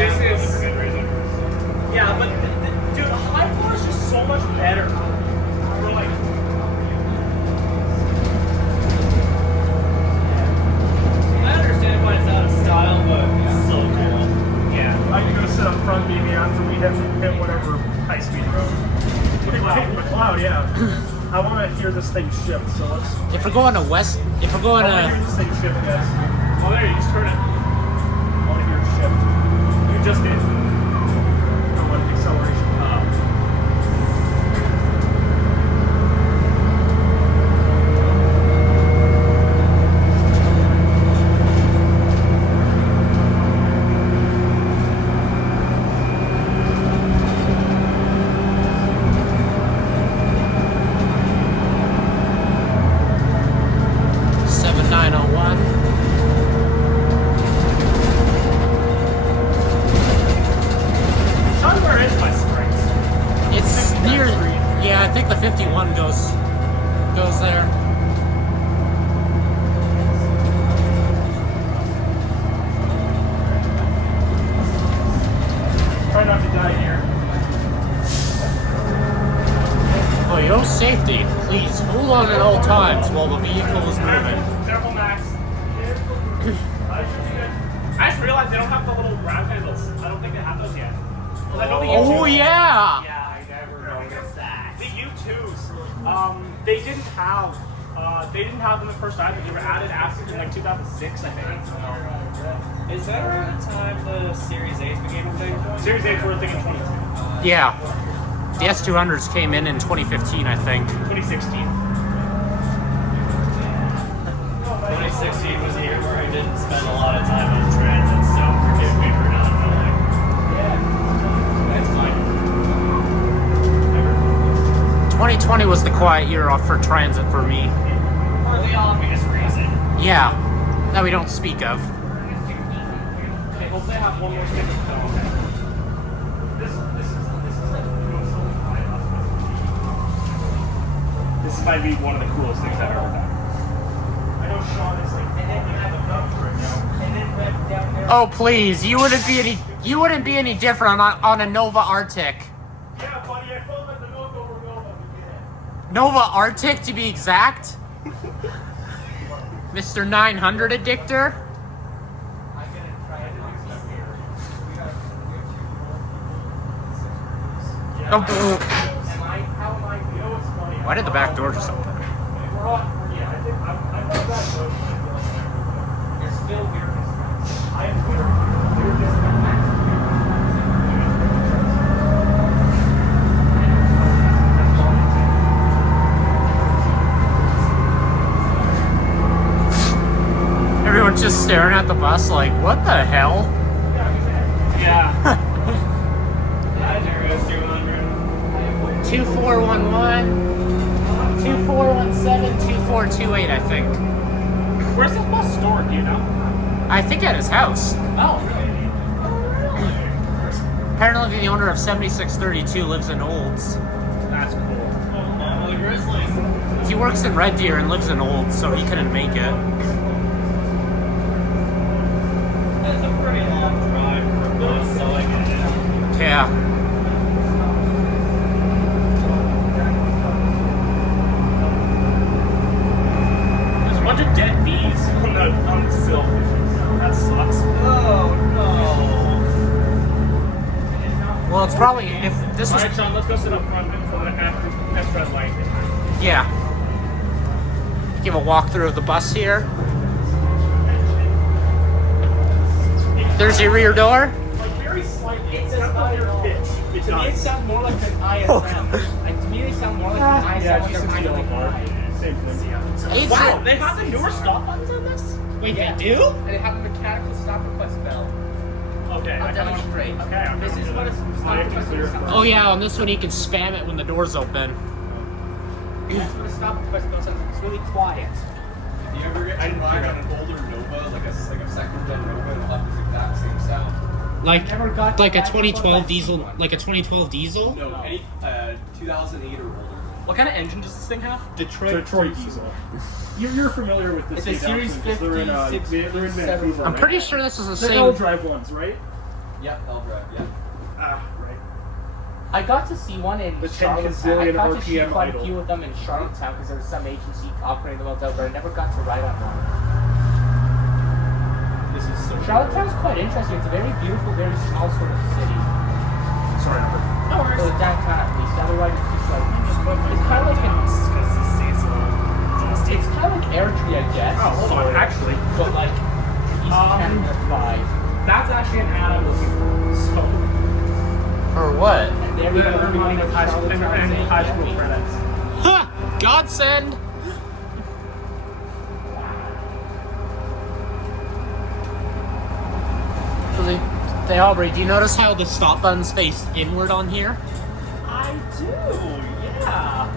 This down. is... Good reason. Yeah, but dude, the high floor is just so much better. We're like... I understand why it's out of style, but it's so cool. Yeah. I can go sit up front maybe after we hit whatever high-speed road. McLeod, yeah. I want to hear this thing shift, so let's... If we're going to west, if we're going I want to hear to... this thing shift, guys. Oh, there, you just heard it. I want to hear it shift. You just did. I want acceleration. Sean, where is my strengths? It's near... Yeah, I think the 51 goes there. Try not to die here. For your safety, please hold on at all times while the vehicle is moving. Careful, Max. I just realized they don't have the little grab handles. I don't think they have those yet. 'Cause I know the U2s. Oh yeah! Yeah, I never noticed that. The U2s, they didn't have them at first either. They were added after in like 2006, I think. Is that around the time the Series 8s became a thing? Series 8 were a thing in 22. Yeah. The S200s came in 2015, I think. 2016. 2016 was a year where I didn't spend a lot of time on transit, so forgive me for not knowing. That's fine. 2020 was the quiet year off for transit for me. For the obvious reason. Yeah. That we don't speak of. Okay, hopefully I have one more stick of film. This might be one of the coolest things I've ever done. I know Sean is like, and then you have a number, and then right down there. Oh please, you wouldn't be any different on a Nova Arctic. Yeah, buddy, I felt like the Nova over Nova. Nova Arctic to be exact. Mr. 900 addictor. Oh, why did the back door just open? Everyone's just staring at the bus like, what the hell? Yeah. There goes 200. 2411, 2417, 2428, I think. Where's this bus stored, do you know? I think at his house. Oh, really? Apparently the owner of 7632 lives in Olds. That's cool. The Grizzlies. He works in Red Deer and lives in Olds, so he couldn't make it. That's a pretty long drive for a bus, so I get it. Yeah. There's a bunch of dead bees on the sill. That sucks. Oh no. Well, it's probably, if this was... Alright, Sean, let's go sit up front for the next red light. Yeah. Give a walkthrough of the bus here. There's your rear door. Like, very slightly. It's not like your pitch. To me, it sounds more like an ISM. Like, to me, they sound more like an ISM. Yeah, with just their really idling hard. Same thing. It's Wow, they have the newer stop buttons on this? Wait, Yeah. they do? And they have a mechanical stop request bell. Okay. I'll demonstrate. Okay, I'm This is what a stop request is. Oh yeah, on this one you can spam it when the door's open. That's what a stop request bell sounds like. It's really quiet. Do you ever get to ride on an older Nova, like a second gen Nova, and it'll have this exact same sound? Never got Like a that 2012 from diesel, one. like a 2012 diesel? No, any 2008 or older. What kind of engine does this thing have? Detroit diesel. You're familiar with the It's a Series 50, They're in 60, Vancouver. I'm right? pretty sure this is the They're same. L drive ones, right? Yep, L drive. Yep. Right. I got to see one in The 10 Charlottetown. I gazillion got to see RPM quite a idle. few of them in Charlottetown because there was some agency operating them out there, but I never got to ride on one. This is so. Charlottetown's quite interesting. It's a very beautiful, very small sort of city. Sorry, Albert. No worries. So downtown at least. Otherwise, it's just like Just put my it's kind of like because the seat's a little dusty. it's kind of like Airdrie, I guess. Oh, hold on. Actually, But like East Canada 5. that's actually an ad I'm looking for. So, For what? And there we go. they're running with high school credits. Ha! Godsend! So they Aubrey, do you notice how the stop button's faced inward on here? I do, yeah.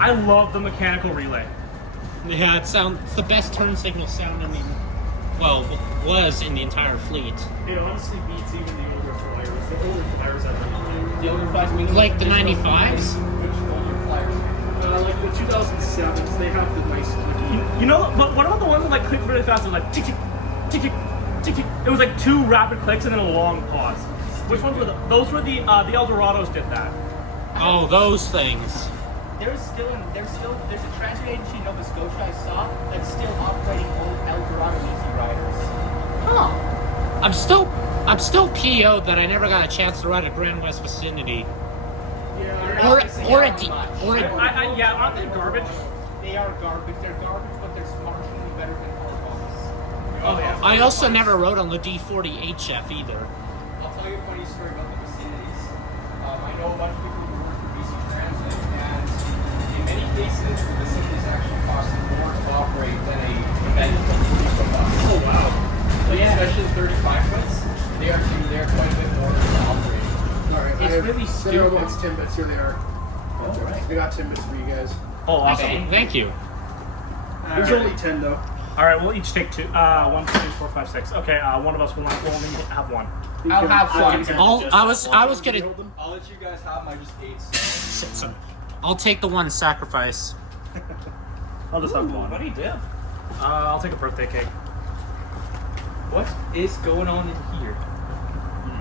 I love the mechanical relay. Yeah, it's the best turn signal sound in the, was in the entire fleet. It honestly beats even the older flyers. The older flyers have them. The older flights mean Like the 95s? Which older flyers? Like the 2007s, they have the nice clicky. You know, but what about the ones that like click really fast? It was like tick tick tick tick tick. It was like 2 rapid clicks and then a long pause. Which ones were those? Were the Eldorados did that? Oh, those things. there's a transit agency in Nova Scotia I saw that's still operating old Eldorado Easy Riders. Huh. I'm still PO'd that I never got a chance to ride a Grand West Vicinity. Yeah, Or a Yeah, aren't they garbage? They are garbage. They're garbage, but they're marginally better than Orbos. Oh yeah. I also never rode on the D40 HF either. I'll tell you a funny story about the vicinities. I know a bunch of people who work for BC Transit, and in many cases, the vicinities actually cost more to operate than a conventional diesel bus. Oh wow. Like, especially 35 foots, they're quite a bit more to operate. Alright, It's really There stupid. wants Timbits. Here they are. All right. I got Timbits for you guys. Oh, awesome. Okay, thank you. There's only 10 though. All right, we'll each take 2. 1, 2, 3, 4, 5, 6. Okay, one of us will only have one. I'll have I'll one. I was gonna I'll let you guys have them. I just ate some. I'll take the one sacrifice. I'll just have one. What do you do? I'll take a birthday cake. What is going on in here?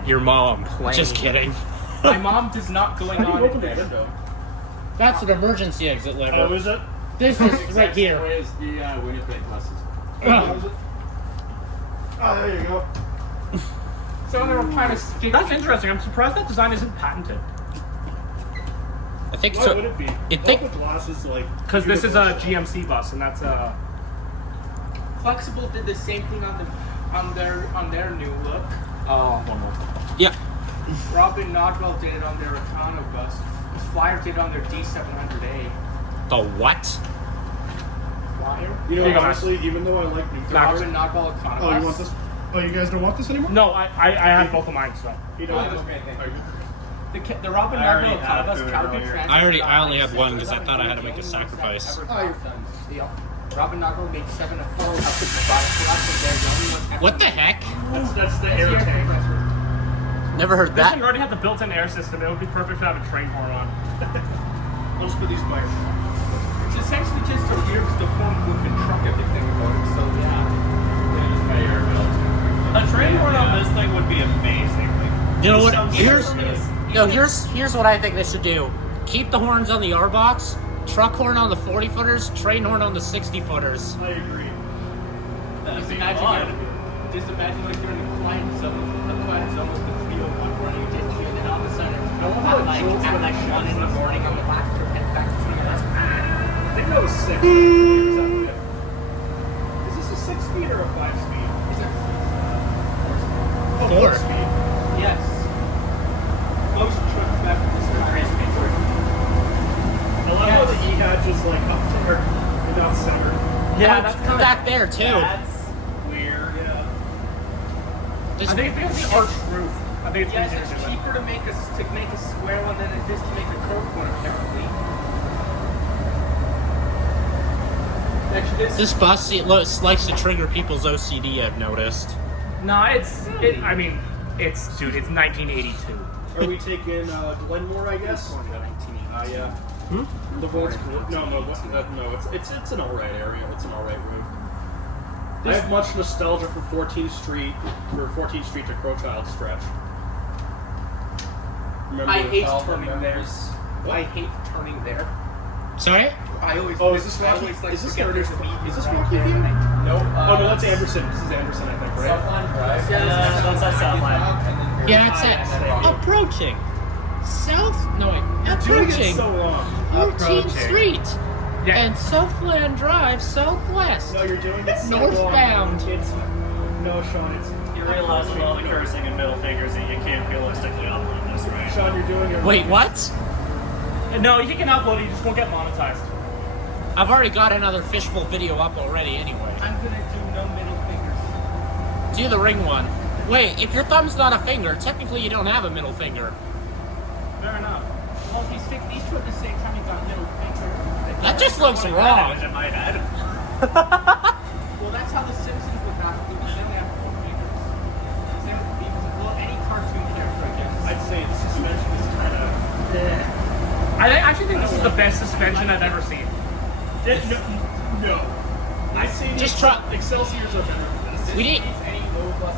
Your mom. Just kidding. My mom does not going How do on. you open the window? That's an emergency exit lever. Oh, is it? This is right here. Where's the Winnipeg buses? Oh. Oh, there you go. So they were kind of sticky. That's interesting. I'm surprised that design isn't patented. I think Why so. would it be? It All think- the glasses like. Because this is a GMC bus, and that's a. Flexible did the same thing on their new look. Oh, one more. Yeah. Robin Nodwell did it on their Econo bus. Flyer did it on their D700A. The what? Flyer? You know, Here you go, honestly, even though I like new cars. Robin Nodwell Econo Oh, bus. you want this? Oh, you guys don't want this anymore? No, I had both of mine, so. You Oh, don't. that's great. Thank you. The Robin I already Nodwell Econo have bus food Calgary earlier. Transit. I only had one because I thought I had to make a sacrifice. Oh, you're fine. Yeah. Robin Nodwell made 7 of 4 up to the product production. They're the only ones ever. What the heck? That's the That's air the tank. compressor. Never heard This that. thing already had the built-in air system. It would be perfect to have a train horn on. I'll just put these by. It's essentially just a weird deformed looking truck if you think about it. So A train horn on this thing would be amazing. You know what? Sounds Here's what I think they should do. Keep the horns on the R box, truck horn on the 40 footers, train horn on the 60 footers. I agree. That'd be imagine fun. just imagine like you're in the quiet zone with the 301 running against you, and then all of a sudden, no one at like 1 in the morning on the last trip head back to the US. I think that was 6. Is this a 6-speed or a 5-speed? Is it? Oh, 4-speed. Yes. Most trucks back to this crazy. I love how the E-hatch is like up there and not centered. Yeah, Oh, that's it's kind back there too. That's weird. Yeah. This- I think it's the arched roof. I think it's Yes, easier it's to do that. cheaper to make a square one than it is to make a curved one, apparently. Actually, This bus likes to trigger people's OCD. I've noticed. No, I mean, it's 1982. Are we taking Glenmore, I guess? Yeah. The board's cool. No, it's an alright area. It's an alright room. I have much nostalgia for 14th Street to Crowchild stretch. Remember I hate childhood turning there. memories? I hate turning there. Sorry? I always. Oh, is this I Rocky? always like Is this forget Heritage? there's a meeting Is this right Rocky there. View? No. Oh no, that's Anderson. This is Anderson, I think, right? Southland Drive. Yeah, that's at Southland. Yeah, it's it. Approaching. Doing it Approaching. so long. 14th Street. Yeah. And Southland Drive, Southwest. No, you're doing it so Northbound. long. It's no, Sean. It's You realize with all the cursing and middle fingers that you can't realistically upload this, right? Sean, you're doing it. Wait, what? No, you can upload it, you just won't get monetized. I've already got another fishbowl video up already anyway. I'm gonna do no middle fingers. Do the ring one. Wait, if your thumb's not a finger, technically you don't have a middle finger. Fair enough. Well, if you stick these two at the same time, you've got middle finger. That just looks That wrong. image in my head. Well, that's how the Simpsons would have to do. They only have 4 fingers. Well, any cartoon character, I guess. I'd say the suspension is kind of. I actually think this is the best suspension I've ever seen. No. I'd say Just try- Excelsiors are better than this.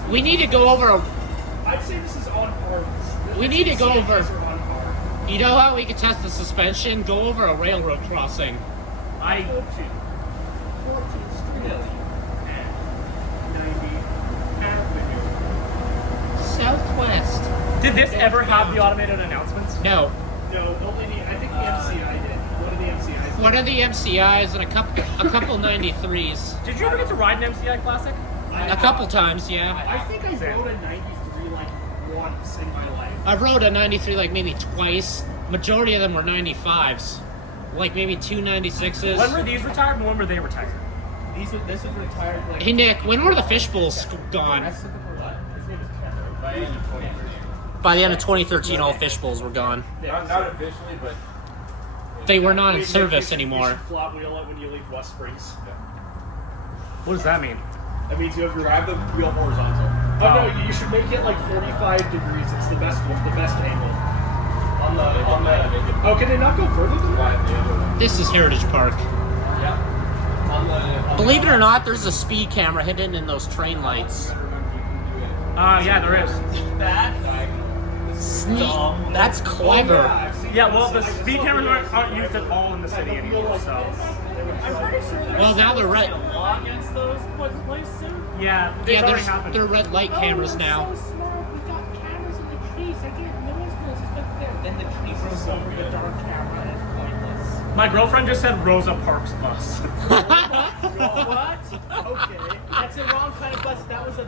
We need to go over. I'd say this is on par. We need to go CIGs over- are on par. You know how we can test the suspension? Go over a railroad crossing. I 14th Street. 90 Avenue. Southwest. did this ever have the automated announcements? No. No, only I think the MCI did. One of the MCIs. One of the MCIs and a couple 93s. Did you ever get to ride an MCI Classic? A couple times, yeah. I think I rode a 93 like once in my life. I rode a 93 like maybe twice. Majority of them were 95s. Like maybe two 96s. When were these retired and when were they retired? This is retired. Like, Hey Nick, when were the fishbowls gone? His name is Kevin. By the end of 2013. By the end of 2013, all fishbowls were gone. Not officially, but They were not in You service should anymore. flop wheel it when you leave West Springs. What does that mean? That means you have your. drive the wheel horizontal. Oh no, you should make it like 45 degrees. It's the best one, the best angle. On the Oh, can it not go further than that? the other one. This is Heritage Park. Yeah. On the Believe it or not, there's a speed camera hidden in those train lights. Yeah, there is. Sneak. That's clever. I've seen Yeah, that. well, the I just speed saw cameras videos aren't of used at all in the city the wheel anymore, like so. this. I'm pretty sure there's Well, now they're red. a law against those put in place soon. Yeah, it's Yeah, already happened. they're red light cameras now. So smart. We got cameras in the trees. I get no one's gonna suspect there. Then the trees are so over the dark camera and it's pointless. My girlfriend just said Rosa Parks bus. What? Okay. That's the wrong kind of bus. That was a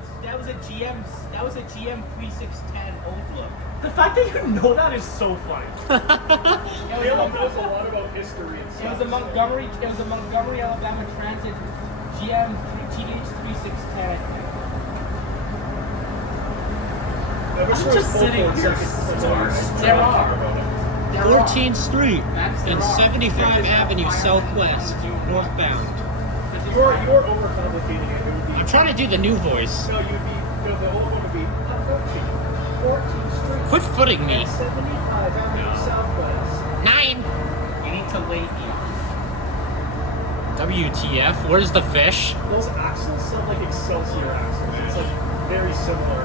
GM 3610 old look. The fact that you know that is so funny. Caleb knows a lot about history and It stuff. was a Montgomery, Alabama Transit GM TH3610. I think. I wish I'm there was just full sitting court here seconds. There are. 14th Street That's and the rock. 75 Avenue Southwest, northbound. You're overcomplicating it. It would be. I'm trying to do the new voice. No, you'd be. No, the old one would be approaching 14th Street. Quit footing me. 75 Avenue Southwest. 9. You need to lay here. WTF? Where's the fish? Those axles sound like Excelsior axles. It's like very similar.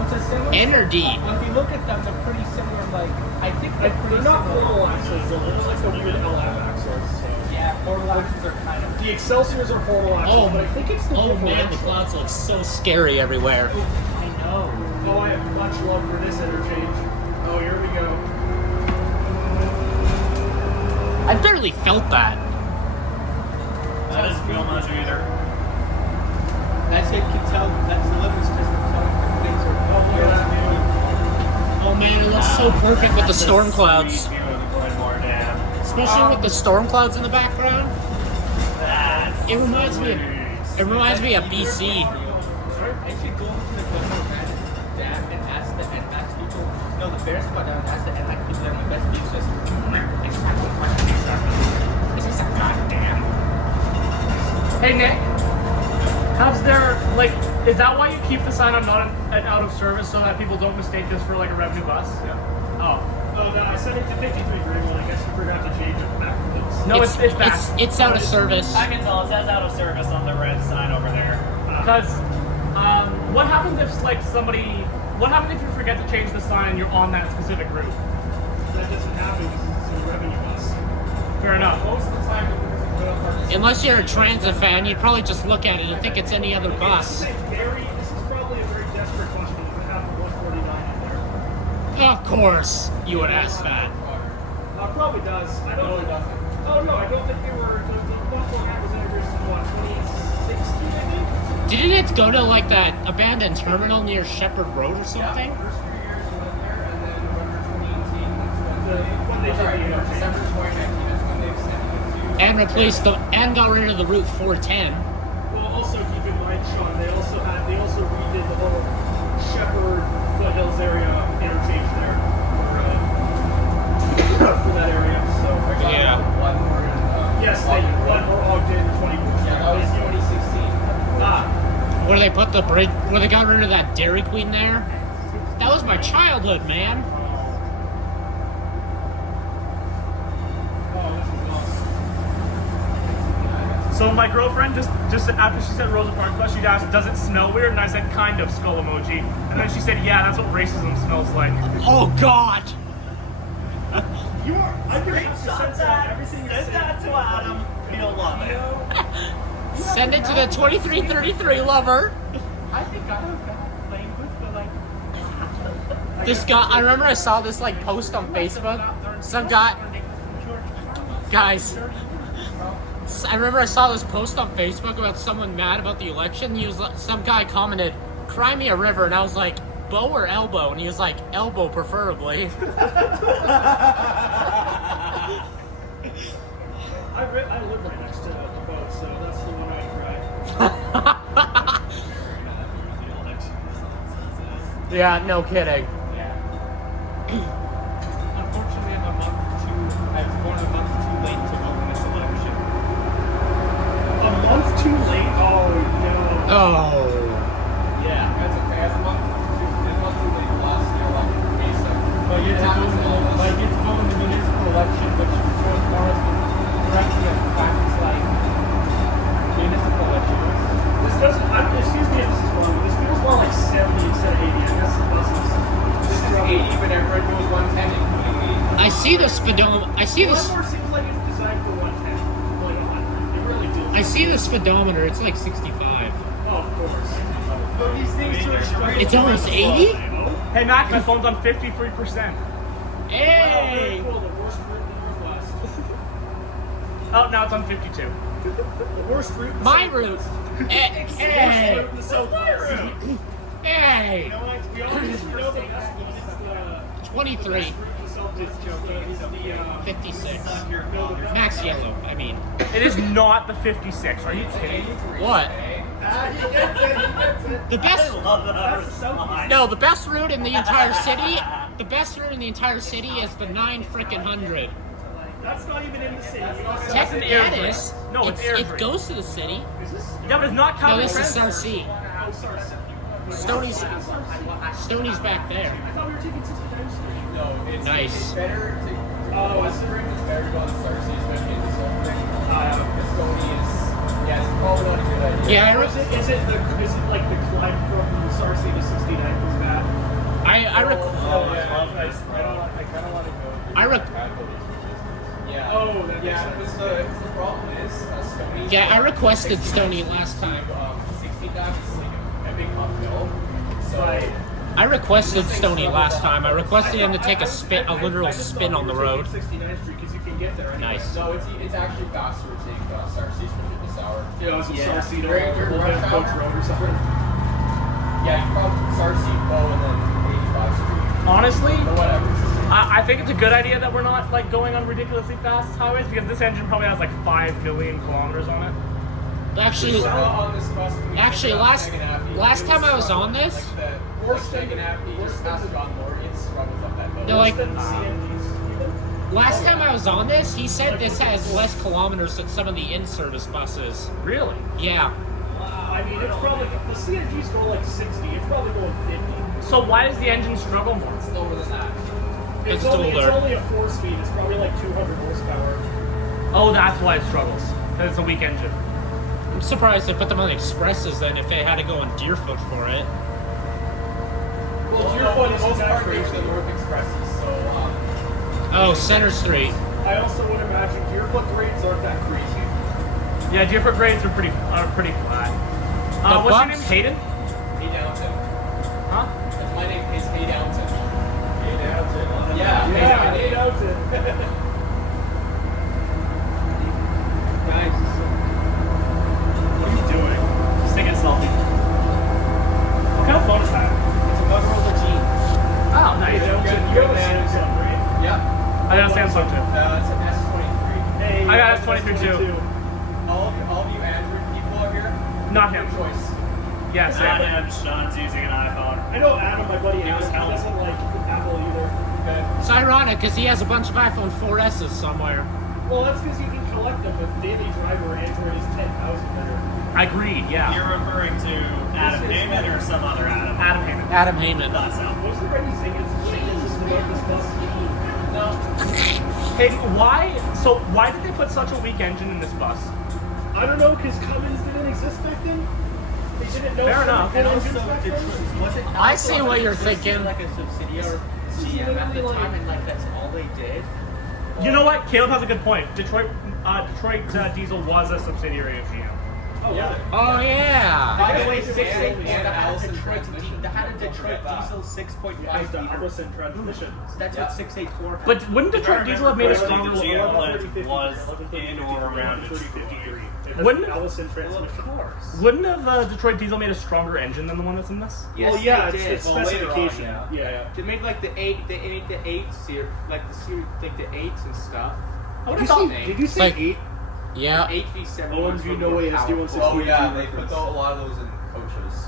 What's a similar? Energy. Well, if you look at them, they're pretty similar. Like I think they're pretty They're not similar. portal axles. They're like the weird LF axles. So. Yeah, portal axles are kind of. The Excelsiors are portal axles, Oh, but I think it's the oh man, the differential. clouds look so scary everywhere. I know. Oh, I have much love for this interchange. Oh, here we go. I barely felt that. That doesn't feel much either. That's it. Can tell. That's the litmus test of telling if things are. Oh, look at that view. Oh man, it looks so perfect with the storm clouds. Sweet view of Glenmore Dam. Especially with the storm clouds in the background. That's It reminds me of BC. I should go to the Glenmore Dam and ask people. No, the bear spot down and ask them and like people that are my best beats just. Exactly what question is this a goddamn? Hey Nick, how's there like? Is that why you keep the sign on not an out of service so that people don't mistake this for like a revenue bus? Yeah. Oh Oh, no, I sent it to 53 Greenwell. I guess you forgot to change it back. Oops. no, it's back. It's out of service. I can tell it says out of service on the red sign over there. Because what happens if like somebody? What happens if you forget to change the sign and you're on that specific route? That doesn't happen because it's a revenue bus. Fair enough. Most of the time, the people who put up on this Unless you're a transit fan, you'd probably just look at it and think it's any other bus. This is probably a very desperate question to have the 149 in there. Of course, you would ask that. Probably does. I don't No, it doesn't. Oh no, I don't think they were. The Buffalo Hat was introduced in what, 2016, I think? Didn't it go to like that abandoned terminal near Shepherd Road or something? First 3 years we went there, and then November 2018, that's when When they did sorry, the interchange. December 2019, that's when they extended it to. And replaced the and got rid of the Route 410. Well, also keep in mind, Sean, they also redid the whole Shepherd Foothills area interchange there for that area. So Yeah. One more in, yes, they Glenmore Ogden 2014. Yeah, that was 2016. Where they put the bridge, where they got rid of that Dairy Queen there. That was my childhood, man. Oh, this is awesome. So my girlfriend just after she said Rosa Parks bus, she asked, "Does it smell weird?" And I said, "Kind of." Skull emoji. And then she said, "Yeah, that's what racism smells like." Oh God! You are. I'm gonna have to censor everything you're saying. to Adam. He'll love it. Send it to the 2333 lover. I think I have bad language, but like. This guy, I remember I saw this like post on Facebook. Some guy, guys, I remember I saw this post on Facebook about someone mad about the election. He was like, some guy commented, "Cry me a river," and I was like, "Bow or elbow?" And he was like, "Elbow preferably." I live right next to the boat, so that's the one I'd cry. Yeah, no kidding. Unfortunately, I'm a month too. I was born a month too late to vote in this election. A month too late? Oh no. Oh. Yeah, that's okay. As a month late last year, like Mesa. But I get to vote in the municipal election, which was more directly affects like municipal elections. This doesn't. Excuse me if this is wrong, but this feels more like 70 instead of 80. I guess the buses. This is 80, but everyone goes 110, including me. I see the speedometer. I see this. Glenmore seems like it's designed for 110. Going on. It really feels. I see the speedometer. It's like 65. Oh, of course. But these things are extreme. It's almost 80. Hey Mac, my phone's on 53%. Hey. Cool. The worst route in the Northwest. Oh, now it's on 52. The worst route. In the My Southwest. route. Hey. Worst Hey. route in the Southwest. Hey. You know what? We always know the best one is the 23. best route in the Southwest. Is the 56. Max yellow. I mean. It is not the 56. Are you kidding? What? He gets it. The best. That's the Southeast. No, the best route in the entire city. The best route in the entire city is the 9 frickin' 100. That's not even in the city. That's an Technically, air it freight. is. No, it's air It freight. goes to the city. Yeah, but it's not No, Calgary. this is Transit. Sarcy. Oh, sorry. Stoney's back there. I thought we were taking 69th Street. No, it's Nice. It's better to Oh, Western it's better to go to Sarcy, especially in this whole thing. Stony is, yeah, it's probably not a good idea. Yeah, Is it like the climb from Sarcy to 69th is bad? I I kind of want to go. I rec- Yeah. Oh, that makes yeah. sense. Because the problem is Stony. Yeah, I requested Stoney last time. 60 times is like a big uphill. So. Right. I requested Stoney last time. I requested him to take a literal spin on the road. 69th Street because you can get there. Anyway. Nice. No, it's actually faster to take Sarcy from this hour. Yeah, it's a Sarcy to During Old rush Coach hour. Road or something. Yeah, you probably Sarcy, Bow, and then 85 Street. Honestly, Or whatever. I think it's a good idea that we're not like going on ridiculously fast highways because this engine probably has like 5 million kilometers on it. Actually, On this bus, when we actually, took last Saginaw, last time I was on this, like the worst Saginaw, just past John Morgan struggles up that hill. no, like Than the CNGs. last time I was on this, he said this has less kilometers than some of the in-service buses. Really? Yeah. I mean, it's probably the CNGs go like 60. It's probably going 50. So why does the engine struggle more? It's lower than that. It's It's older. only a 4-speed. It's probably like 200 horsepower. Oh, that's why it struggles. Because it's a weak engine. I'm surprised they put them on expresses then if they had to go on Deerfoot for it. Well, Deerfoot is most part crazy. the North Expresses, so Oh, Center Street. I also would imagine Deerfoot grades aren't that crazy. Yeah, different grades are pretty flat. The What's your Bucks- name? Hayden? Hay Downton. Huh? That's my name is Hay Downton. Hey, down to Yeah, Yeah, Hay Downton. Guys, What are you doing? Just taking a selfie. What kind of phone is that? it's a Motorola G. Oh, nice. You have a Samsung, right? Yeah. I got a Samsung too. It's an S23. Hey, I got that's a 23 too. All of you Android people out here, Not him. good choice. Yes, Sam. Adam, Sean's using an iPhone. I know Adam, my buddy Adam, he doesn't like Apple either. Okay. It's ironic because he has a bunch of iPhone 4S's somewhere. Well, that's because you can collect them with daily driver. Android is 10,000 better. I agree, yeah. You're referring to Adam Heyman or some other Adam? Adam Heyman. Adam Heyman. Was there any zingers about this bus? No. Hey, why did they put such a weak engine in this bus? I don't know, because Cummins didn't exist back then. They didn't know. Fair enough. Cummins And engines also, back then. was it I see what you're This is thinking. like a subsidiary GM at the time, and like that's all they did. You know what? Caleb has a good point. Detroit Diesel was a subsidiary of GM. Oh, yeah. Oh yeah. By the way, And 684 and that had a Allison Detroit, transmission. that had a Don't Detroit forget that. Diesel 6.5 It's the liter. Allison transmission. That's what 684 had. But wouldn't Detroit Diesel have made a stronger? The GM was in or around Wouldn't- Allison Well, of transmission. course. Wouldn't have Detroit Diesel made a stronger engine than the one that's in this? Yes, Well, yeah, they it's did. Well, later on, specification. yeah. Yeah. They made like the 8, they made the 8 series, like the series, like the 8s and stuff. I would Did have you thought. say, did you say Like- 8? Yeah. 8 V7. OMG, no way, it's D160. Oh yeah, they put a lot of those in coaches.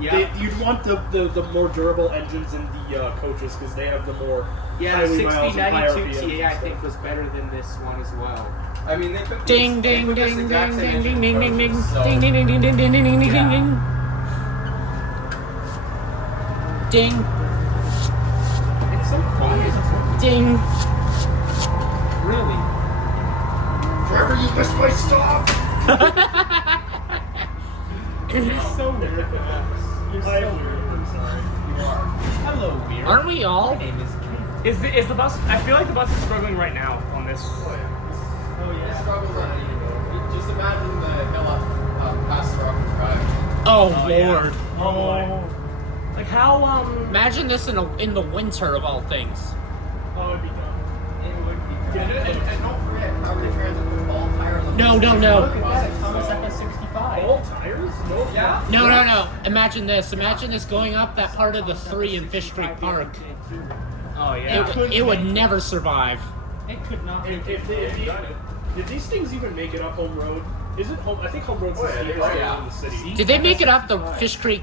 Yeah. You'd want the more durable engines in the coaches because they have the more Yeah, the highway miles and higher 6092 RPMs TA I and think stuff. was better than this one as well. I mean, they put Ding they ding put this ding ding exact ding same ding engine ding in ding ding coaches, so- ding ding ding ding ding ding ding ding ding Yeah. ding. Ding It's so quiet. ding. Really? Driver, you missed my stop! You're so weird. You're I'm so weird, weird. I'm sorry. You are. Hello, weird. Aren't we all? My name is Ken. Is the bus? I feel like the bus is struggling right now on this. Oh yeah. Oh It yeah. struggles on any road. Just imagine the hill up past Rockland Drive. Oh yeah. lord. Oh boy. Like how Imagine this in the winter of all things. Oh, it'd be dumb. It would be And don't forget, Calgary Transit puts all tires on No, the no, no. Look at that, Thomas FS65. All tires? No. Yeah. No, no, no. Imagine this. Imagine this going up that part of the 3 in Fish Creek Park. Oh yeah. It would never survive. It could not be. Did these things even make it up home road? Isn't home? I think home road's the Oh, yeah, steepest oh, road yeah. in the city. Did they make it up the Fish Creek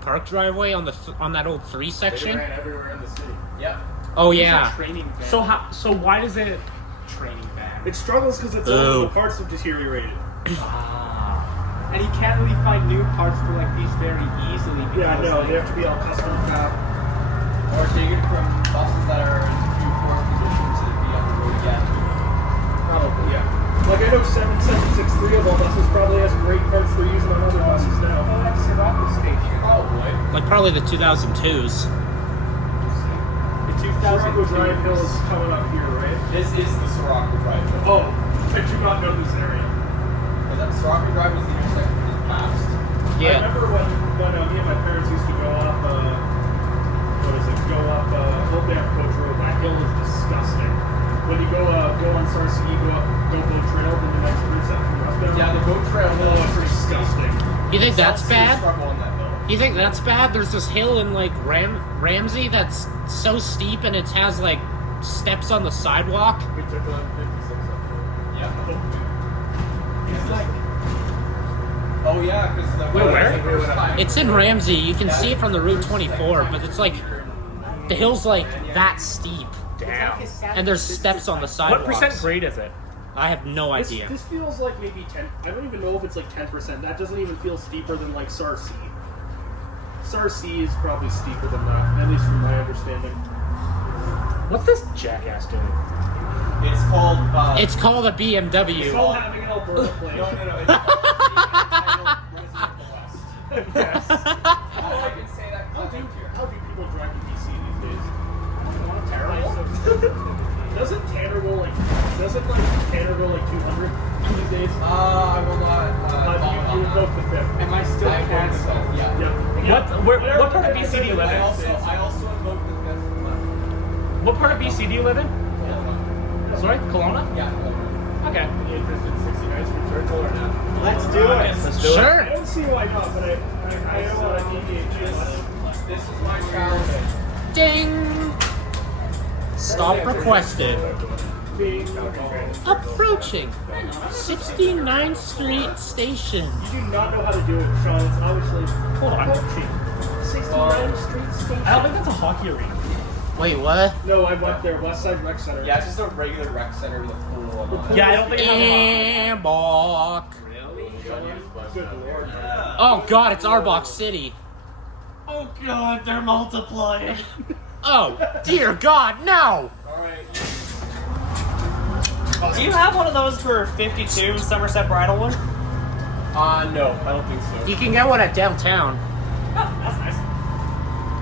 Park driveway on on that old 3 They section? ran everywhere in the city. Yep. Oh yeah. Training van. So why does it? Training van. It struggles because its Ooh. the parts have deteriorated. And you can't really find new parts for like these very easily. Because, Yeah, I know. like, They have to be all custom fab. Or take it from buses that are in Q4 position to be on the road again. Probably, yeah. Like I know 7763 of all buses probably has great parts they're using on other buses now. Oh, that's Sirocco Station. Probably. Like probably the 2002s. The Sirocco 2002. Drive Hill is coming up here, right? This is the Sirocco Drive. Oh, I do not know this area. Because that Sirocco Drive was the intersection we just passed. I Yeah. remember when me and my parents used to go up, Hope Dam Coach Road. That hill is disgusting. When you go on Sarcy, go Boat Trail, then the next intersection westbound. Yeah, the boat trail. Oh, it's disgusting. You think that's bad? Struggle on that hill. You think that's bad? There's this hill in like Ramsey that's so steep and it has like steps on the sidewalk. We took 56 up there. Yeah. It's like Oh yeah, because the Wait, where? the first time. It's in Ramsey. You can see it from the Route 24, but it's like the hill's like that steep, Damn. and there's steps on the sidewalks. What percent grade is it? I have no idea. This feels like maybe 10. I don't even know if it's like 10%. That doesn't even feel steeper than like Sarcy. Sarcy is probably steeper than that, at least from my understanding. What's this jackass doing? It's called. It's called a It's BMW. all having an Alberta plane. No. It's called Yes. Oh, I can say that How do comment here. people drive in BC these days? Terrible. Doesn't Tanner go like 200 these days? I will not. You vote the fifth. Am I still I vote the canceled? fifth, yeah. What part of BC do you live I in? also invoke the fifth left. What part of BC do you live in? Yeah. Sorry, Kelowna? Yeah. Okay. Are you interested in 69th Street Circle or not? Let's do it. Let's do it. Sure. I don't see why not, but I don't want to deviate too much. This is my challenge. Ding. Stop requested. Approaching 69th Street Station. You do not know how to do it, Sean. It's obviously Hold on. 69th Street Station. I don't think that's a hockey arena. Wait, what? No, I went there. West Side Rec Center. Yeah, it's just a regular rec center with a pool and all that. Yeah, I don't think it has a Ambok. Good lord. Oh god, it's Arbok City. Oh god, they're multiplying. Oh, dear god, no! Alright. Do you have one of those for 52 Somerset Bridalwood? No, I don't think so. You can get one at downtown. That's nice.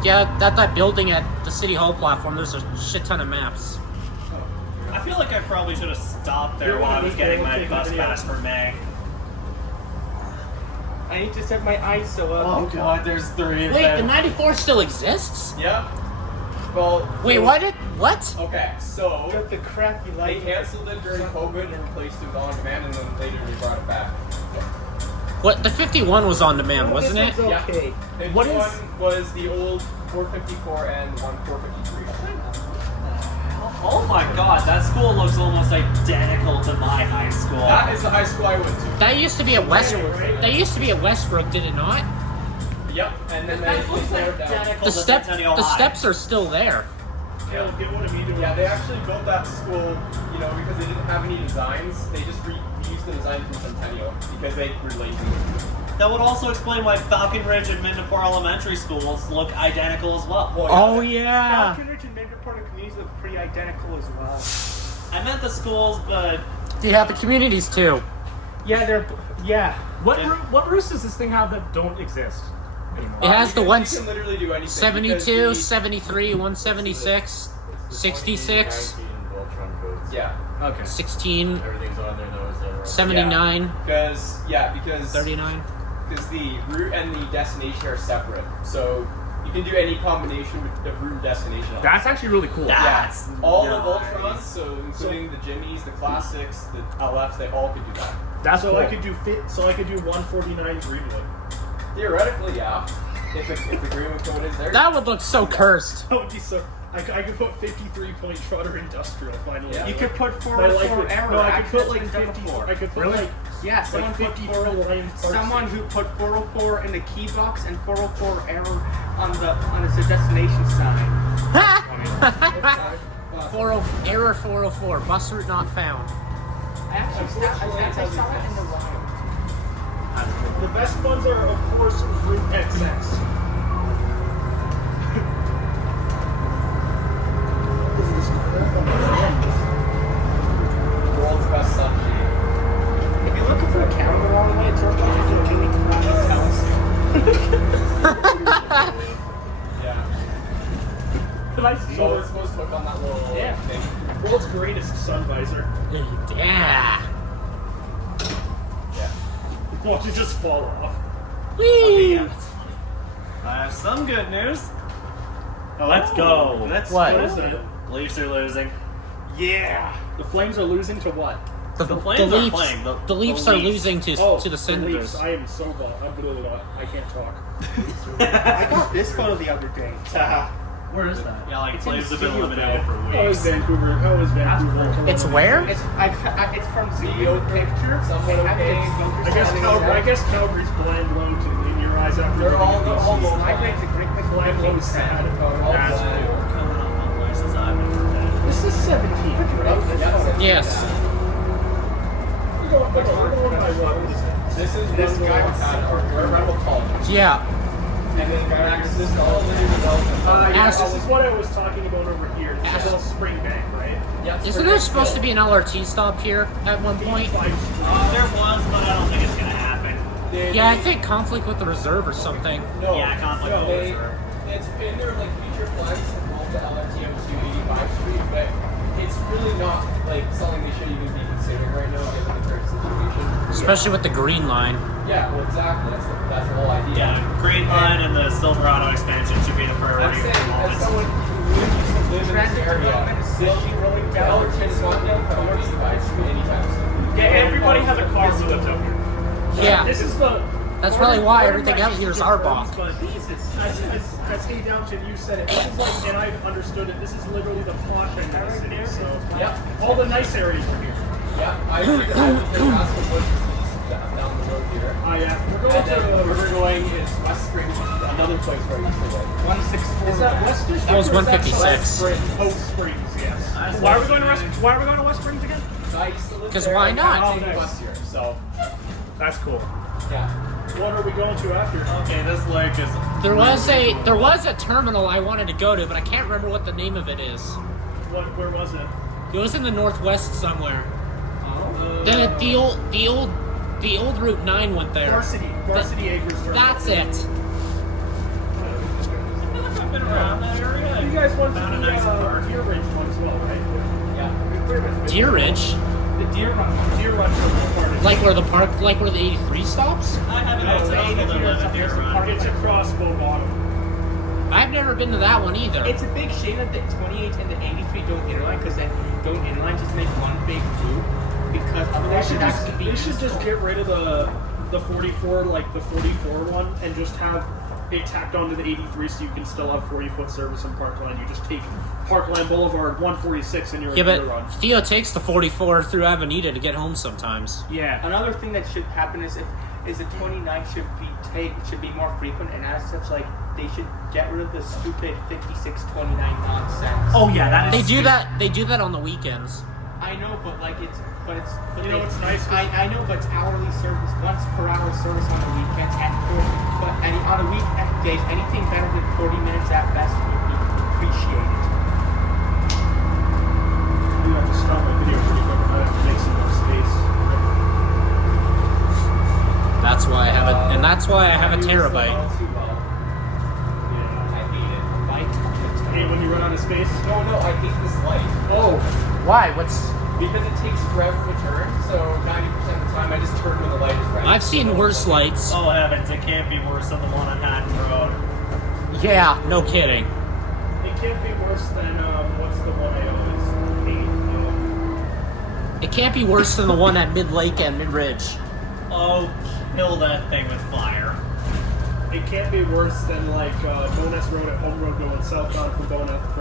Yeah, that building at the City Hall platform, there's a shit ton of maps. I feel like I probably should have stopped there while I was getting my bus pass for May. I need to set my ISO up. Oh god, there's 3 of Wait, the them. 94 still exists? Yeah. Well. Wait, so- what? Okay, so Got the crappy they light. canceled it during COVID and replaced it with on demand, and then later they brought it back. What, the 51 was on demand, wasn't it? This one's okay. And What one is- was the old 454 and one 453. Oh my god, that school looks almost identical to my high school. That is the high school I went to. That used to be at Westbrook. That used to be at Westbrook, did it not? Yep, and then they That looks tore it down. identical The to step, Centennial the High. steps are still there. Caleb, get one of me to Yeah, they actually built that school, you know, because they didn't have any designs. They just reused the design from Centennial because they were lazy. That would also explain why Falcon Ridge and Mindapore Elementary Schools look identical as well. Oh yeah. Falcon Ridge and Midport communities look pretty identical as well. I meant the schools, but Yeah, the communities too. Yeah, What routes does this thing have that don't exist anymore? It has the You ones can literally do anything. 72, because 73, 176, 66, Yeah, Okay. 16, Everything's on there now, is that right? 79, because 39. because the route and the destination are separate, so you can do any combination of route and destination. That's actually really cool. that's all nice. the Voltrons, so including the Jimmys, the Classics, the LFs, they all could do that. That's So cool. I could do 149 Greenwood. Theoretically, yeah. If the Greenwood code is there. That would look so cursed. That would be so. I could put 53 Point Trotter Industrial finally. Yeah. you could put I like 404 it. error. No, I could put Actually, like it's been 50. done before. I could put Really? like Yeah, someone put 54 lines. someone who put 404 in the key box and 404 error on the destination sign. 40, error 404, bus route not found. I actually saw it in the wild. The best ones are, of course, Route XX. World's best subject. If you're looking for a camera the wrong way, it's okay. Yeah. Can I see? So we're supposed to look on that little thing. World's greatest sun visor. Yeah. Yeah. Watch it just fall off. Whee! I have some good news. Let's go. Let's What? What is it? Leafs are losing. Yeah. The Flames are losing to what? The Flames are playing. The Leafs are losing to the The Senators. Leafs. I am so bald. I'm literally not. I can't talk. I got this photo the other day. Where is that? Yeah, like It's in Flames the have been studio eliminated for How is weeks. Vancouver? How is Vancouver? It's where? It's from Video Zero Picture. Somewhat They have okay. the speakers I guess on the Calgary. I inside. guess Calgary's blind low to in your eyes after. They're all looking at low. these. My grade's a great place to Blind low live. sad. Coming up on places I've been for. This is 17, right? Yes. We're going by what? What is it? This is This Rebel guy was at our Rebel College. Yeah. And then next, this is all the new development. Yeah, Ask- this is what I was talking about over here. This is all Springbank, right? Yep, Isn't there supposed to be an LRT stop here at one point? There was, but I don't think it's gonna happen. Yeah, I think conflict with the reserve or something. No, Yeah, conflict no, with they, reserve. it's in their like feature flags and both the LRTM to 85th Street, but it's really not like something they should even be considering right now given the current situation. Especially with the green line. Yeah, well, exactly. That's the whole idea. Yeah, Green Line and the Silverado expansion should be the I'm priority saying, at the as moment. someone who used to live in this area, the LRTM is not going to come on 85th Street anytime soon. Yeah, everybody has a car who lives out here. Yeah. This is the. That's probably why everything out here is Arbok. But as Hey Downton, you said it. This is like, and I've understood it. This is literally the posh end of the city. So Yep. all the nice areas are here. Yeah, I figured I would just ask them what down the road here. We're going And then to. we're going is West Spring, which is another place where I used to live. 164. Is that West District? That was or is 156. Post Springs, yes. Why are we going to West Springs again? I used to live 'Cause there, why and not? I'm taking Oh, nice. West here, so That's cool. yeah. What are we going to after? Okay, this lake is. There was a terminal I wanted to go to, but I can't remember what the name of it is. Where was it? It was in the northwest somewhere. The old Route 9 went there. Varsity Acres. Terminal. That's it. I've been around that area. You guys went to Found a nice the park. Deer Ridge one as well, right? Yeah. Deer Ridge, The Deer Run Terminal part. like where the 83 stops. I haven't No, had it's people that live at Deer Run. It's across Bow Bottom. I've never been to that one either. It's a big shame that the 28 and the 83 don't inline, because then don't inline, just make one big loop, because They otherwise should that's gonna be. they should just get rid of the 44, like the 44 one, and just have it tacked onto the 83, so you can still have 40-foot service in Parkland. You just take Parkland Boulevard 146, and you're Yeah, in Deer Run. but Theo takes the 44 through Avenida to get home sometimes. Yeah. Another thing that should happen is the 29 should be more frequent, and as such, like they should get rid of the stupid 56-29 nonsense. Oh yeah, that is. They do that on the weekends. I know, but but You know what's nice? I know, but it's hourly service, once per hour service on the weekends at 40. But on the weekdays, anything better than 40 minutes at best would be appreciated. You have to stop my video pretty quick. I have to make some more space. That's why I have a terabyte. Not too well. Yeah. I hate it. Right? Hey, when you run out of space. No, I hate this light. Oh, Why? What's? Because it takes forever to turn, so 90% of the time I just turn when the light is red. I've seen worse lights. Oh heavens, it can't be worse than the one on Hatton Road. Yeah, no kidding. it can't be worse than what's the one I always hate? It can't be worse than the one at Mid Lake and Mid Ridge. Oh, kill that thing with fire. It can't be worse than like Bonus Road at Home Road going southbound from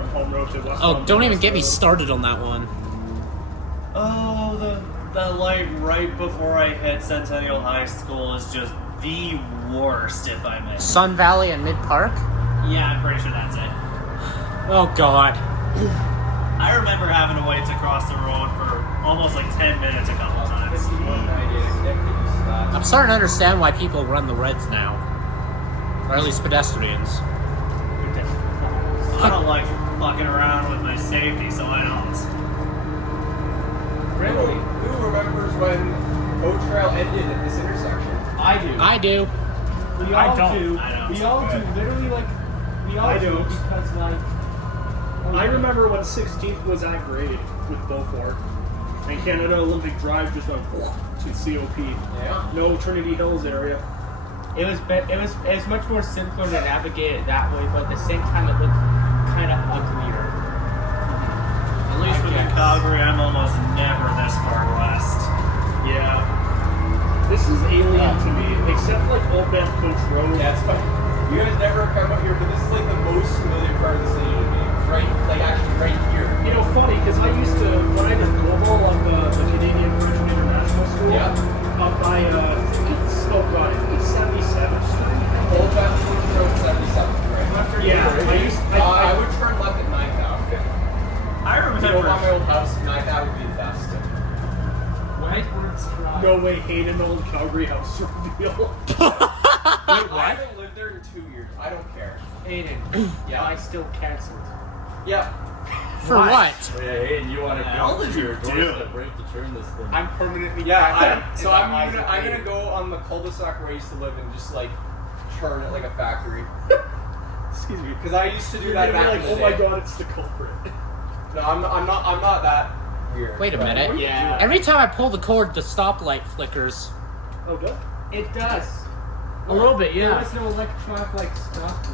Home Road to westbound. Oh, don't even Bonus get me Road. started on that one. Oh, the light right before I hit Centennial High School is just the worst, if I may. Sun Valley and Mid Park? Yeah, I'm pretty sure that's it. Oh god. I remember having to wait to cross the road for almost like 10 minutes a couple times. I'm starting to understand why people run the reds now. Or at least pedestrians. I don't like fucking around with my safety, so I don't. Really? Who remembers when Boat Trail ended at this intersection? I do. I do. We I all don't. do. I don't. We all do. Literally, like, we all I do don't. because, like. I remember when 16th was at grade with Beaufort, and Canada Olympic Drive just went to COP. Yeah. No Trinity Hills area. It was much more simpler to navigate it that way, but at the same time, it looked kind of uglier. At least I within guess. Calgary, I'm almost never this far west. Yeah. This is alien to me, except like Old Banff Coach Road. That's fine. You guys never come out here, but this is like the most familiar part of the city to me. Right, like actually right here. You know, funny, because I used to, when I did global on the Canadian French and International School, Yeah. up by, I think it's 77th Street. Old Banff Coach Road 77th, right? Yeah, I would turn left at 9th Ave. I You know, remember. on my old house, 9th Ave would be the best. Whiteworks Drive. No way, Hayden Old Calgary House reveal. Wait, I haven't lived there in 2 years. I don't care. Aiden. Yeah. I still canceled. Yeah. For what? Yeah, Hayden, you want to How did you do? break to turn this thing. I'm permanently Yeah, trapped so in I'm the eyes gonna of I'm Hayden. gonna go on the cul-de-sac where I used to live and just like churn it like a factory. Excuse me. Because I used to do You're that gonna back be like, in the oh day. my god, it's the culprit. No, I'm not that weird. Wait a but- minute. Yeah. Every time I pull the cord, the stoplight flickers. Oh, good. It does. A little bit, There yeah. was no electronic like stuff.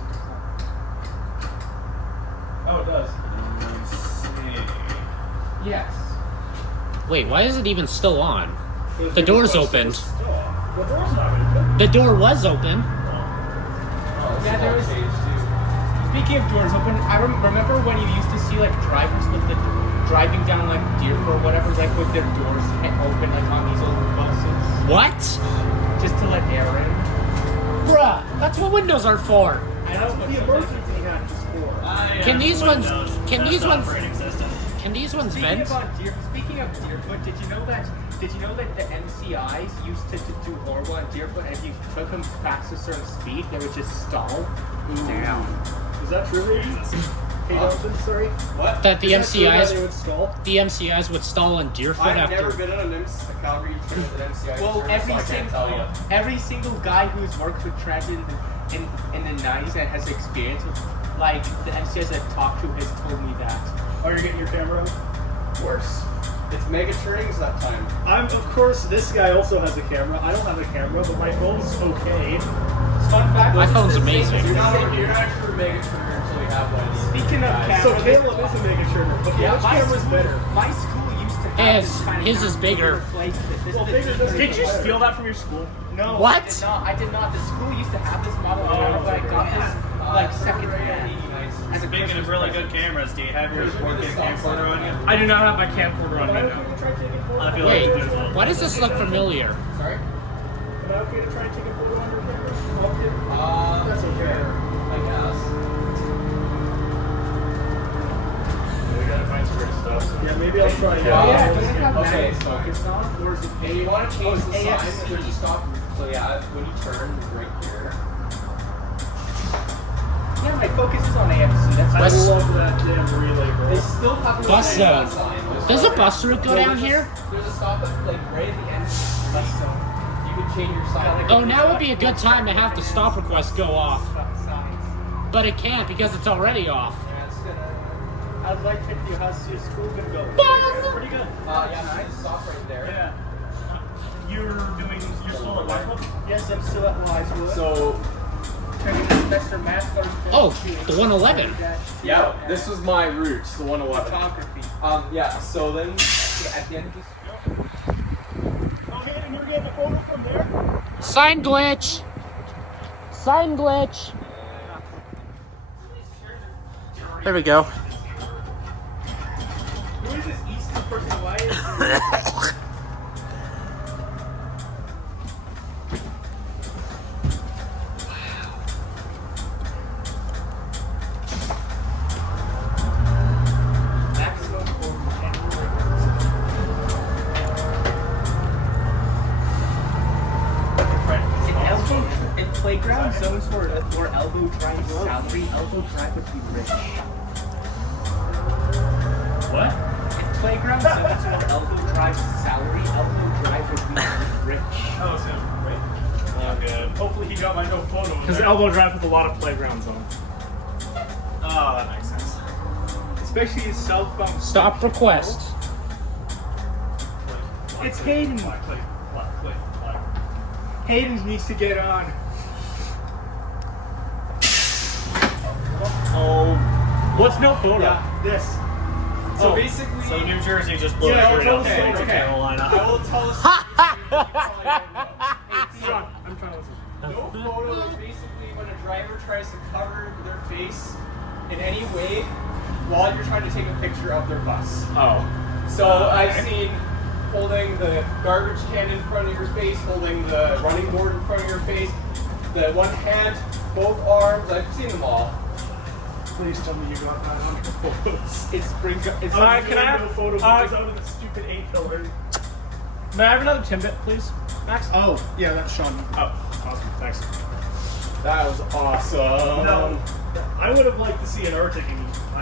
Oh, it does. Yes. Wait, why is it even still on? There's The no door's question opened. it's still on. The door's not open. The door was open. Oh, this Yeah, is there all was- changed too. Speaking of doors open, I remember when you used to see like drivers with the driving down like Deerfield or whatever, like with their doors open like on these old buses, What? just to let air in. Bruh, that's what windows are for. I know. The emergency hatch is for. Can these ones- can Best these ones- operating system. Can these ones vent? Speaking of Deerfoot, did you know that the NCIs used to do horrible on Deerfoot, and if you took them past a certain speed, they would just stall? Damn. Is that true, ladies? Hey, Dalton, sorry. What? That the Is that true that MCIs they would stall? would stall in Deerfoot I've never after. been on a Calgary train with an MCI. Well, service, so I can't tell you. every single guy who's worked with transit in the 90s and has experience with, like, the NCIs I've talked to has told me that. Are you getting your camera out? Worse. It's mega turnings that time. Of course, this guy also has a camera. I don't have a camera, but my phone's okay. Fun fact. My phone's it's the same- amazing. You're not a true mega turner until you have one of these. Speaking of guys. cameras, So Caleb is a mega turner. Okay, yeah, which camera's better? My school used to have His- this kind of his camera is bigger. replaced it. This Well, is the bigger doesn't Did you matter. steal that from your school? No, What? I did not. The school used to have this model of camera, but I got this like second hand. As a Speaking Christmas of really present. good cameras, do you have your 4K camcorder on you? I do not have my camcorder on Am I right okay now. to try and take a photo? I feel Wait, like there's a- why does this look familiar? Sorry? Am I okay to try and take a photo on your camera? Okay. That's okay. I guess. We gotta find some great stuff. Yeah, maybe I'll try. Yeah, does it have Okay, magnet so- sockets on, or is it If you want to change the sign, AFC. there's a stop. So yeah, when you turn, it's right here. Yeah, my focus is on AFC. That's I why. West- love that damn relay, bro. They still have Bus sign. zone. Does a bus route go down here? There's a stop at like right at the end. Bus zone. You can change your sign. Oh, now would be a good time to have the stop request go off. Signs. But it can't because it's already off. Yeah, it's gonna. How's life take you? How's your school gonna go? Pretty good. Yeah, there's a stop right there. Yeah. You're still at Westwood? Yes, I'm still at Wisewood. So Turning semester math course. Oh, the 111. yeah, this was my route, the 111. Photography. Yeah. So then at the end of this. Okay, and you're getting a photo from there? Sign glitch. Sign glitch. There we go. Who is this Eastern person? Why is maximum for in playground zones where elbow drive salary, elbow drive would be rich. What? In playground zones where elbow drive salary, elbow drive would be rich. Oh, it's him. Wait. Oh, good. Hopefully he got my no photo. in Because there. elbow drive with a lot of playgrounds on. Oh, that makes sense. Especially southbound. Stop request. It's Hayden. Click. Hayden needs to get on. Oh. What's no photo? Yeah, this. So basically. So New Jersey just blew Yeah, it I'll right tell off the to story. Carolina. I will tell us. John, I'm trying to listen. No photo is basically when a driver tries to cover their face in any way while you're trying to take a picture of their bus. Oh. So I've seen holding the garbage can in front of your face, holding the running board in front of your face, the one hand, both arms. I've seen them all. Please tell me you got 900 photos. It brings up. It's Can I have- no photo because out of the stupid 8-pillar. May I have another Timbit, please? Max? Oh, yeah, that's Sean. Oh, awesome. Thanks. That was awesome. No, I would have liked to see an Arctic.